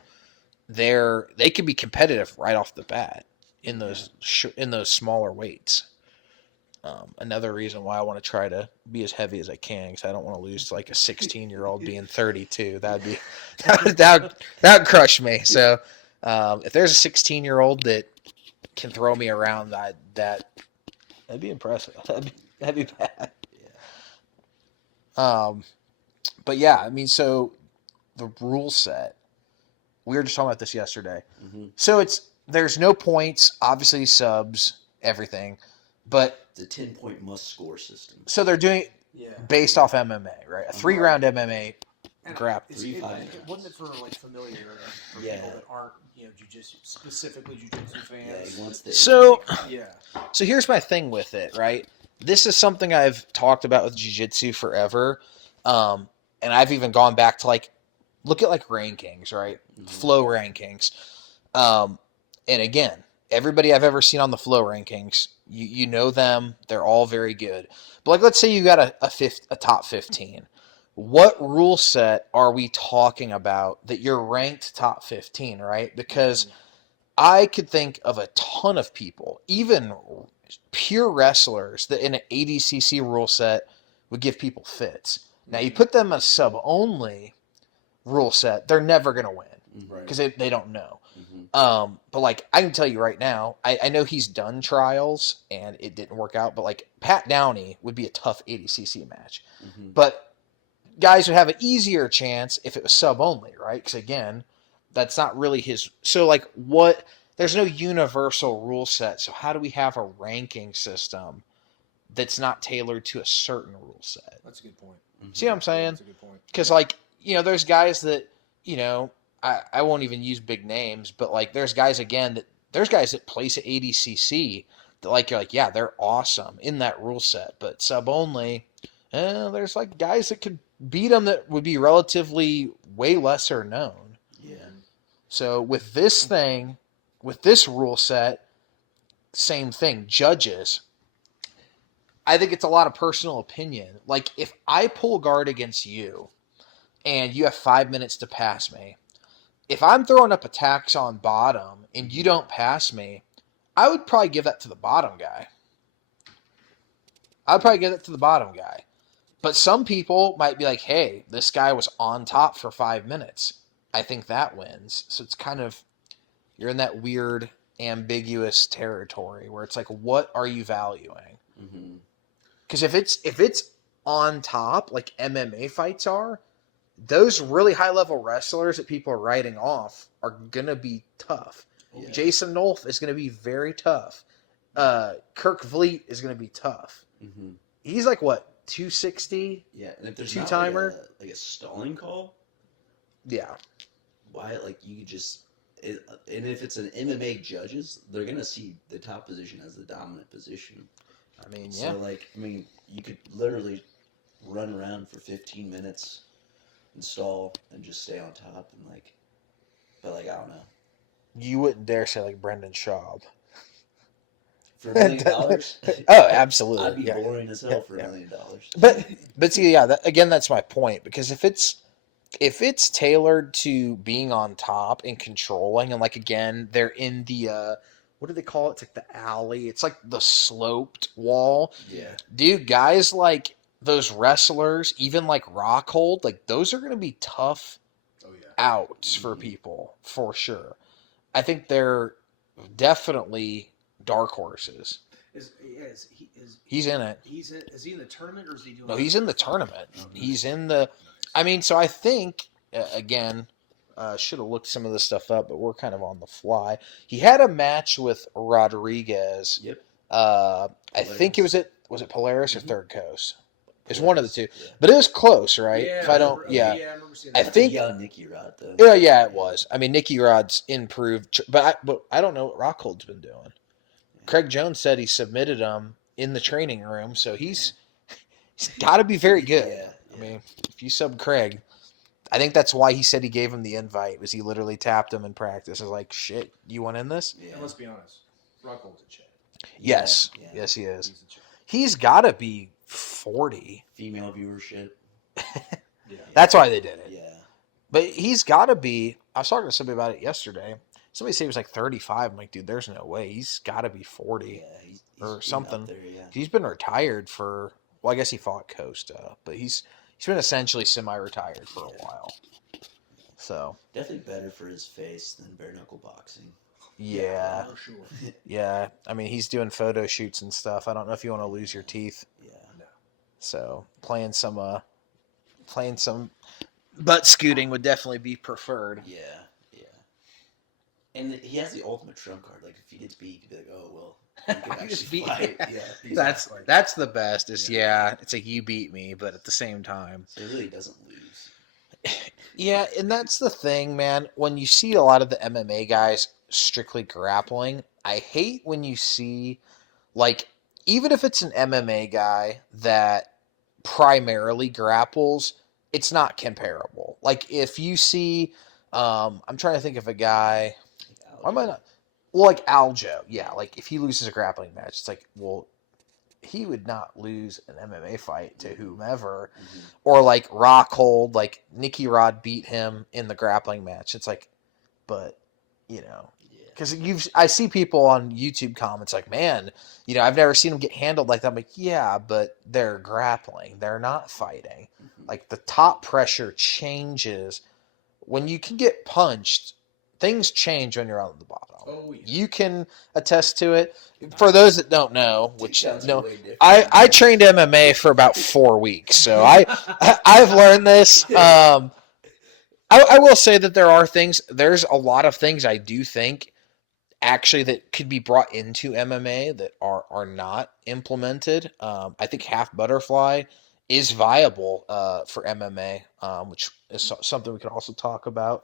they can be competitive right off the bat in those in those smaller weights. Another reason why I want to try to be as heavy as I can, because I don't want to lose to like a 16-year-old being 32. That would crush me. So if there's a 16-year-old that can throw me around, that'd be impressive. That'd be bad. But yeah, I mean, so the rule set. We were just talking about this yesterday. Mm-hmm. So there's no points, obviously subs, everything, but the 10-point must score system. So they're doing based off MMA, right? A 3-round MMA grapple. Wasn't it for like familiarity for people that aren't specifically jiu-jitsu fans? Yeah, he wants the So here's my thing with it, right? This is something I've talked about with jiu-jitsu forever, and I've even gone back to look at rankings, right? Mm-hmm. Flow rankings, and again, everybody I've ever seen on the flow rankings, you know them. They're all very good. But let's say you got a top 15. What rule set are we talking about that you're ranked top 15, right? Because I could think of a ton of people, even pure wrestlers, that in an ADCC rule set would give people fits. Now, you put them a sub-only rule set, they're never going to win because they don't know. Mm-hmm. But I can tell you right now, I know he's done trials and it didn't work out, but Pat Downey would be a tough ADCC match. Mm-hmm. But guys would have an easier chance if it was sub only, right? Because again, that's not really his. So there's no universal rule set. So how do we have a ranking system that's not tailored to a certain rule set? That's a good point. Mm-hmm. See what I'm saying? That's a good point. Because there's guys that I won't even use big names, but there's guys that place at ADCC that you're yeah, they're awesome in that rule set, but sub only, there's guys that could beat them that would be relatively way lesser known. Yeah. So with this rule set, same thing. Judges, I think it's a lot of personal opinion. If I pull guard against you and you have 5 minutes to pass me, if I'm throwing up attacks on bottom and you don't pass me, I would probably give that to the bottom guy. But some people might be hey, this guy was on top for 5 minutes. I think that wins. So it's kind of, you're in that weird, ambiguous territory where it's what are you valuing? Because if it's on top, like MMA fights are, those really high-level wrestlers that people are writing off are going to be tough. Yeah. Jason Nolf is going to be very tough. Kirk Vliet is going to be tough. Mm-hmm. He's 260? Yeah, and if there's two-timer? Not a stalling call? Yeah. Why, you just... and if it's an MMA judges, they're going to see the top position as the dominant position. I mean, yeah. So, you could literally run around for 15 minutes... install and just stay on top and but I don't know. You wouldn't dare say Brendan Schaub. For $1 million? Oh, absolutely. I'd be boring as hell for $1 million. But see, that's my point, because if it's tailored to being on top and controlling, and again, they're in the what do they call it? It's the alley. It's the sloped wall. Yeah. Dude, guys those wrestlers, even Rockhold, those are going to be tough outs for people, for sure. I think they're definitely dark horses. He's in it. Is he in the tournament, or is he doing? No, he's in the tournament. Okay. He's in the. I mean, so I think again, should have looked some of this stuff up, but we're kind of on the fly. He had a match with Rodriguez. Yep. I think was it Polaris or Third Coast? It's one of the two, yeah. But it was close, right? Yeah, if I don't, I remember seeing that. I think Nicky Rod though. Yeah, it was. I mean, Nicky Rod's improved, but I don't know what Rockhold's been doing. Yeah. Craig Jones said he submitted him in the training room, so he's got to be very good. Yeah. I mean, if you sub Craig, I think that's why he said he gave him the invite. Was he literally tapped him in practice? Was like, shit, you want in this? And let's be honest, Rockhold's a Chad. Yes, Yeah. yes, he is. He's a Chad. He's got to be 40. Female viewership. Yeah. That's why they did it. Yeah. But he's got to be. I was talking to somebody about it yesterday. Somebody said he was like 35. I'm like, dude, there's no way. He's got to be 40 Yeah, he's or been something. up there, yeah. He's been retired for. Well, I guess he fought Costa, but he's been essentially semi-retired for a while. So Definitely better for his face than bare knuckle boxing. yeah, For sure. yeah. I mean, he's doing photo shoots and stuff. I don't know if you want to lose your teeth. Yeah. No. So playing some butt scooting would definitely be preferred. Yeah. Yeah. And he has the ultimate trump card. Like if he gets beat, you could be like, oh well, he can I just actually beat- fight. Yeah. Exactly. That's the best. It's Yeah. it's like you beat me, but at the same time. So he really doesn't lose. Yeah, and that's the thing, man. When you see a lot of the MMA guys strictly grappling, I hate when you see, like, even if it's an MMA guy that primarily grapples, it's not comparable. Like, if you see, I'm trying to think of a guy, why am I not? Well, like Aljo, yeah. Like, if he loses a grappling match, it's like, well, he would not lose an MMA fight to whomever. Mhm. Or like Rockhold, like Nicky Rod beat him in the grappling match. It's like, but you know, Yeah. because I see people on YouTube comments like, man, I've never seen him get handled like that. I'm like, yeah, but they're grappling, they're not fighting. Mhm. Like the top pressure changes when you can get punched. Things change when you're on the bottom. Oh, yeah. You can attest to it. For those that don't know, which Takedowns are no, way different. I trained MMA for about 4 weeks, so I've learned this. I will say that there's a lot of things I do think actually that could be brought into MMA that are not implemented. I think half butterfly is viable for MMA, which is something we could also talk about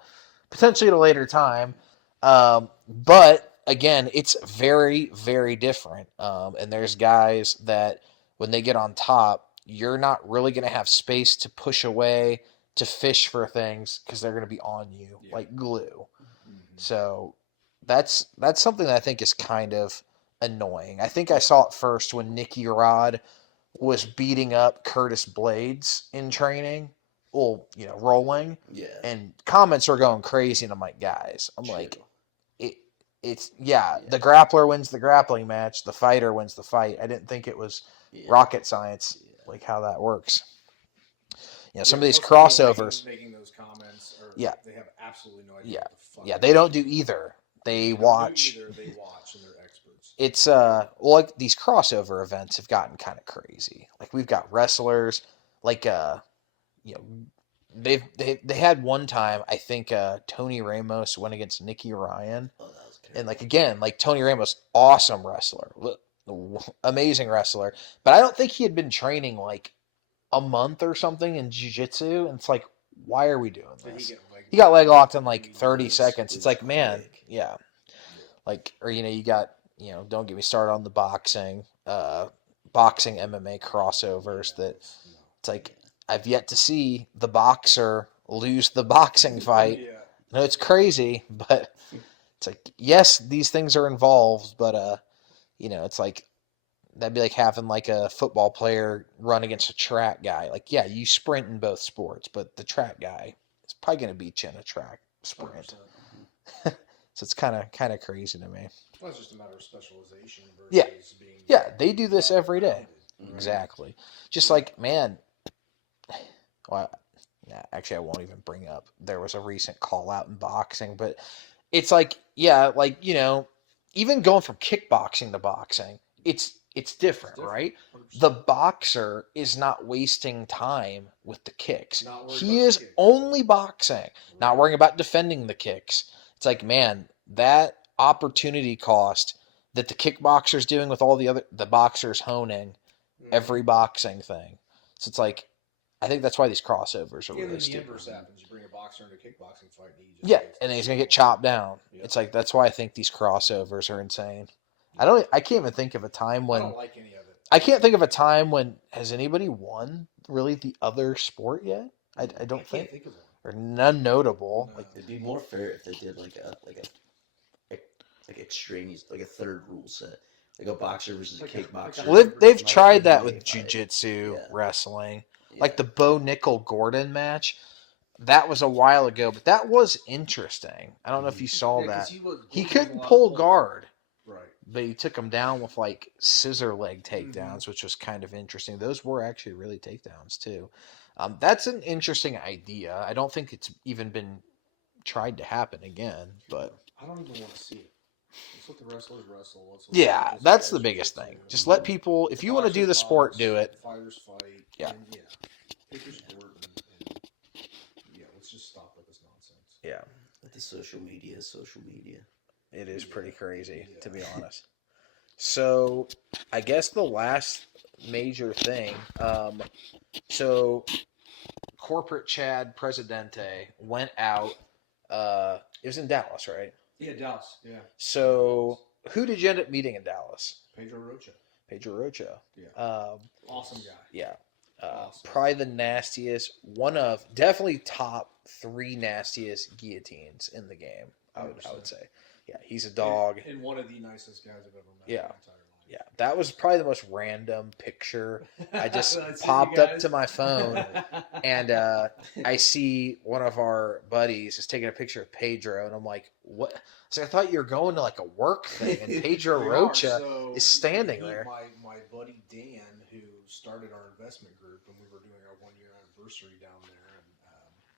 potentially at a later time. But again, it's very, very different. And there's guys that when they get on top, you're not really going to have space to push away, to fish for things because they're going to be on you Yeah. like glue. Mhm. So that's something that I think is kind of annoying. I think I saw it first when Nicky Rod was beating up Curtis Blades in training. Well, rolling. Yeah. And comments are going crazy, and I'm like, guys, like, True. it's Yeah. the grappler wins the grappling match, the fighter wins the fight. I didn't think it was Yeah. rocket science, Yeah. like how that works. Some of Yeah, these most people crossovers, making those comments, Yeah. they have absolutely no idea Yeah. what the fuck. yeah, they don't do either. They don't do watch. either, they watch, and they're experts. It's like these crossover events have gotten kind of crazy. Like we've got wrestlers, like they had one time, I think Tony Ramos went against Nicky Ryan. Oh, that was And like again, like Tony Ramos, awesome wrestler, amazing wrestler. But I don't think he had been training like a month or something in jiu-jitsu. And it's like, why are we doing Did this? he get leg He got leg locked in like It 30 was- seconds. it It's was like, man, quick. yeah. Like, or you got, don't get me started on the boxing MMA crossovers that it's like I've yet to see the boxer lose the boxing fight. Yeah. No, it's crazy, but it's like, yes, these things are involved, but it's like that'd be like having like a football player run against a track guy. Like, yeah, you sprint in both sports, but the track guy is probably going to beat you in a track sprint. 100%. So it's kind of crazy to me. Well, it's just a matter of specialization versus Yeah. being. Yeah, they do this every day. Mhm. Exactly. Just like, man, well, actually, I won't even bring up. There was a recent call out in boxing, but it's like, yeah, like, even going from kickboxing to boxing, it's different, right? 100%. The boxer is not wasting time with the kicks. Not worried He about the is kicks. only boxing, not worrying about defending the kicks. It's like, man, that opportunity cost that the kickboxer's doing with all the boxers honing Mhm. every boxing thing. So it's like, I think that's why these crossovers are Yeah, really then the stupid. inverse happens. You bring a boxer into a kickboxing fight, and he just Yeah, gets and then he's gonna destroyed. get chopped down. Yeah. It's like that's why I think these crossovers are insane. I can't even think of a time I when don't like any of it. I can't think of a time when has anybody won really the other sport yet. I don't I can't think. think of one. or none notable. No. Like, It'd be more fair if they did like a extraneous, like a third rule set, like a boxer versus a kickboxer. well, they've Like tried that MMA with fight. jiu-jitsu Yeah. wrestling, Yeah. like the Bo Nickel Gordon match. That was a while ago, but that was interesting. I don't know if you saw Yeah, 'cause that. He Gordon was couldn't allowed to pull guard, Right. but he took him down with like scissor leg Mm-hmm. takedowns, which was kind of interesting. Those were actually really takedowns too. That's an interesting idea. I don't think it's even been tried to happen again, but I don't even want to see it. Let's let the wrestlers wrestle. yeah, let's that's let the biggest jiu-jitsu. thing. Just let people, if you want to do the sport, do it. Fighters fight. Yeah. And pick your sport and let's just stop with this nonsense. Yeah, But the social media is social media. it is pretty crazy, Yeah. to be honest. So, I guess the last major thing, so corporate Chad Presidente went out. It was in Dallas, right? Yeah, Dallas. Yeah. So, who did you end up meeting in Dallas? Pedro Rocha. Pedro Rocha. Yeah. Awesome guy. Yeah. Awesome. Probably the nastiest, definitely top 3 nastiest guillotines in the game, I would say. Yeah, he's a dog. And one of the nicest guys I've ever met Yeah. in my entire life. Yeah, that was probably the most random picture. I just I see popped you up guys. to my phone, and I see one of our buddies is taking a picture of Pedro, and I'm like, "What?" So I thought you were going to like a work thing, and Pedro We are. Rocha So is standing there. My buddy Dan, who started our investment group, and we were doing our 1-year anniversary down there, and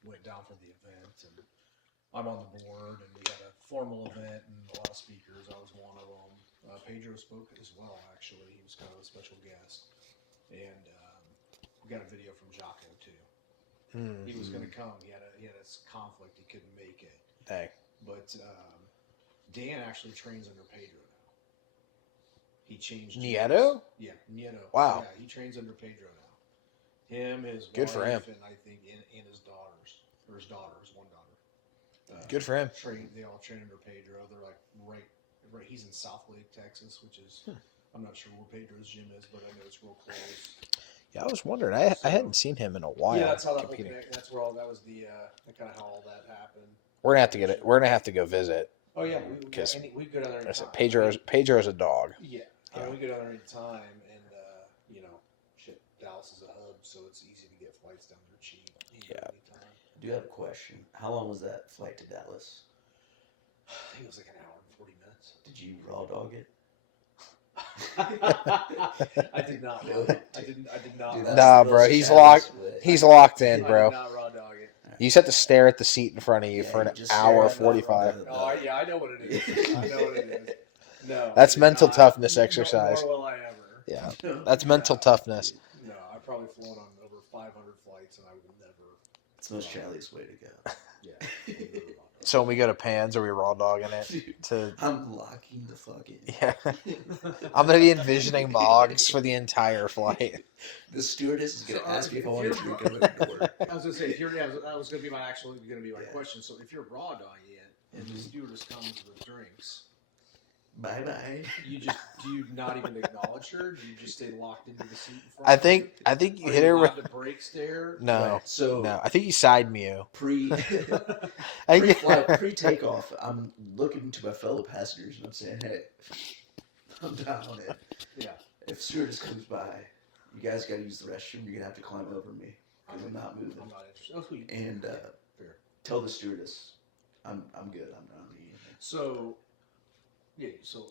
went down for the event. And I'm on the board, and we had a formal event and a lot of speakers. I was one of them. Pedro spoke as well. Actually, he was kind of a special guest, and we got a video from Jocko too. He was going to come. He had a conflict. He couldn't make it. Dang. But Dan actually trains under Pedro now. He changed. Nieto? Yeah, Nieto. Wow. Yeah, he trains under Pedro now. Him, his Good wife, for him. and I think and his daughters, or his daughter, his one daughter. Good for him. They all train under Pedro. They're like right. He's in South Lake, Texas, which is I'm not sure where Pedro's gym is, but I know it's real close. Yeah, I was wondering. I hadn't seen him in a while. Yeah, that's how that whole competing. that's where all that was the kind of how all that happened. We're gonna have to get it. We're gonna have to go visit. Oh yeah, we go down there. I said Pedro's a dog. Yeah, I mean, we go down there anytime, and shit, Dallas is a hub, so it's easy to get flights down there cheap. Yeah. Anytime. I do have a question. How long was that flight to Dallas? I think it was like an hour and 40 minutes. Did you raw dog it? I did not. I did not. Dude, Nah, that's bro, the he's most locked. childish way. He's locked in, I bro. did not raw dog it. You just have to stare at the seat in front of you Yeah, for you an just stare hour at that 45. raw dog. Oh yeah, I know what it is. I know what it is. No, That's I did mental not. toughness exercise. Nor will I ever. Yeah, that's mental toughness. No, I've probably flown on over 500 flights, and I will never. It's the most childiest way to go. Yeah. So when we go to Pans, are we raw dogging it? Dude, To I'm locking the fucking. yeah, I'm gonna be envisioning Moggs for the entire flight. The stewardess is gonna So, ask me if I if want you're- to drink over the door. I was gonna say, if you're, that was gonna be my Yeah. question. So if you're raw dogging it, and the Mhm. stewardess comes with drinks, Bye bye. do you not even acknowledge her? Do you just stay locked into the seat in front? I think you Are hit you her with allowed to break stare? no, Right, so no. I think you side mew. pre I think flight, pre takeoff, I'm looking to my fellow passengers and I'm saying, hey, I'm down on it. Yeah. If stewardess comes by, you guys got to use the restroom. You're gonna have to climb over me because I'm not moving. I'm not interested. Oh, who you- And fair. tell the stewardess, I'm good. I'm not eating anything. So, yeah. So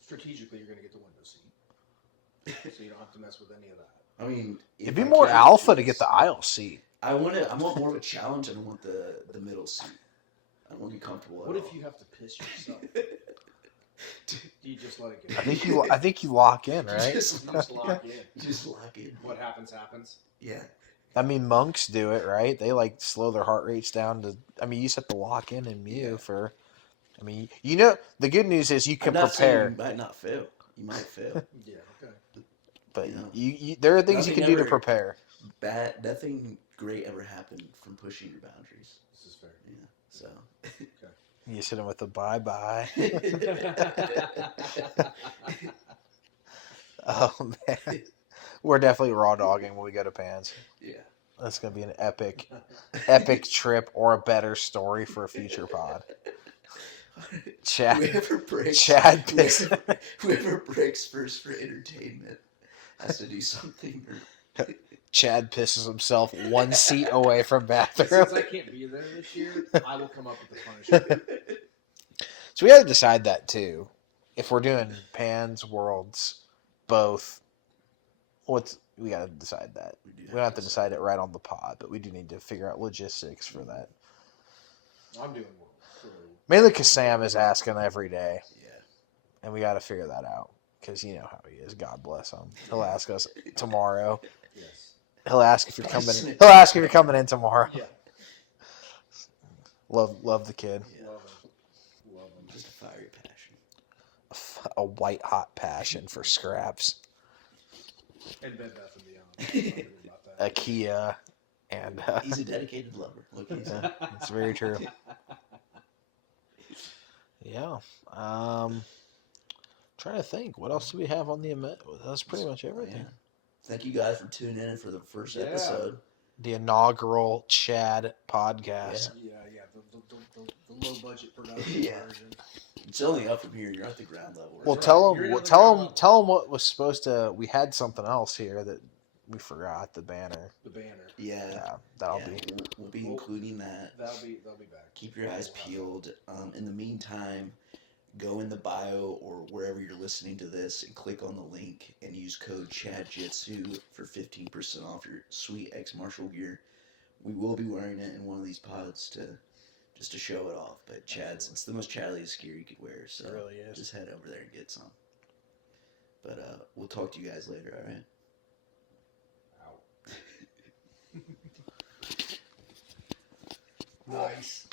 strategically, you're gonna get the window seat, so you don't have to mess with any of that. I mean, if it'd be I more can, alpha to yes. get the aisle seat. I want more of a challenge, and I want the middle seat. I don't want to be comfortable. What at if all. you have to piss yourself? Do you just let it go? I think you lock in, right? Just You just lock in. Just lock in. What happens, happens. Yeah. I mean, monks do it, right? They like slow their heart rates down to. I mean, you just have to lock in and mute Yeah. for. I mean, you know, the good news is you can I'm not saying prepare, you might not fail. You might fail. Yeah. Okay. but Yeah. you there are things you Nothing can do to ever- prepare. Nothing great ever happened from pushing your boundaries. This is fair. Yeah. So. You sit in with a bye bye. Oh man, we're definitely raw dogging when we go to Pans. Yeah. That's gonna be an epic trip or a better story for a future pod. Chad, Chad whoever breaks first for entertainment has to do something. Chad pisses himself 1 seat away from bathroom. Since I can't be there this year, I will come up with the punishment. So we got to decide that too. If we're doing Pans, Worlds, both, we got to decide that. We don't have to decide it right on the pod, but we do need to figure out logistics for that. I'm doing Worlds. So. Mainly because Sam is asking every day. Yeah. And we got to figure that out. Because you know how he is. God bless him. He'll ask us tomorrow. Yes. He'll ask if you're coming in. He'll ask if you're coming in tomorrow. Yeah. Love the kid. Yeah. Love him. Just a fiery passion. A white hot passion for scraps. And Bed Bath and Beyond. About that. Kia. And he's a dedicated lover. Look, it's very true. Yeah. Trying to think. What else do we have on the event? That's pretty much everything. Yeah. Thank you guys for tuning in for the first episode. The inaugural Chad podcast. Yeah. The low budget production version. It's only up from here. You're at the ground level. Well, Right. tell them what was supposed to. We had something else here that we forgot. The banner. Yeah. That'll be. We'll be including that. They'll be back. Keep your eyes peeled. In the meantime, go in the bio or wherever you're listening to this and click on the link and use code CHADJITSU for 15% off your sweet X Marshall gear. We will be wearing it in one of these pods just to show it off. But Chad's, it's the most Chadliest gear you could wear. So it really is. Just head over there and get some. But we'll talk to you guys later, all right? Out. Nice.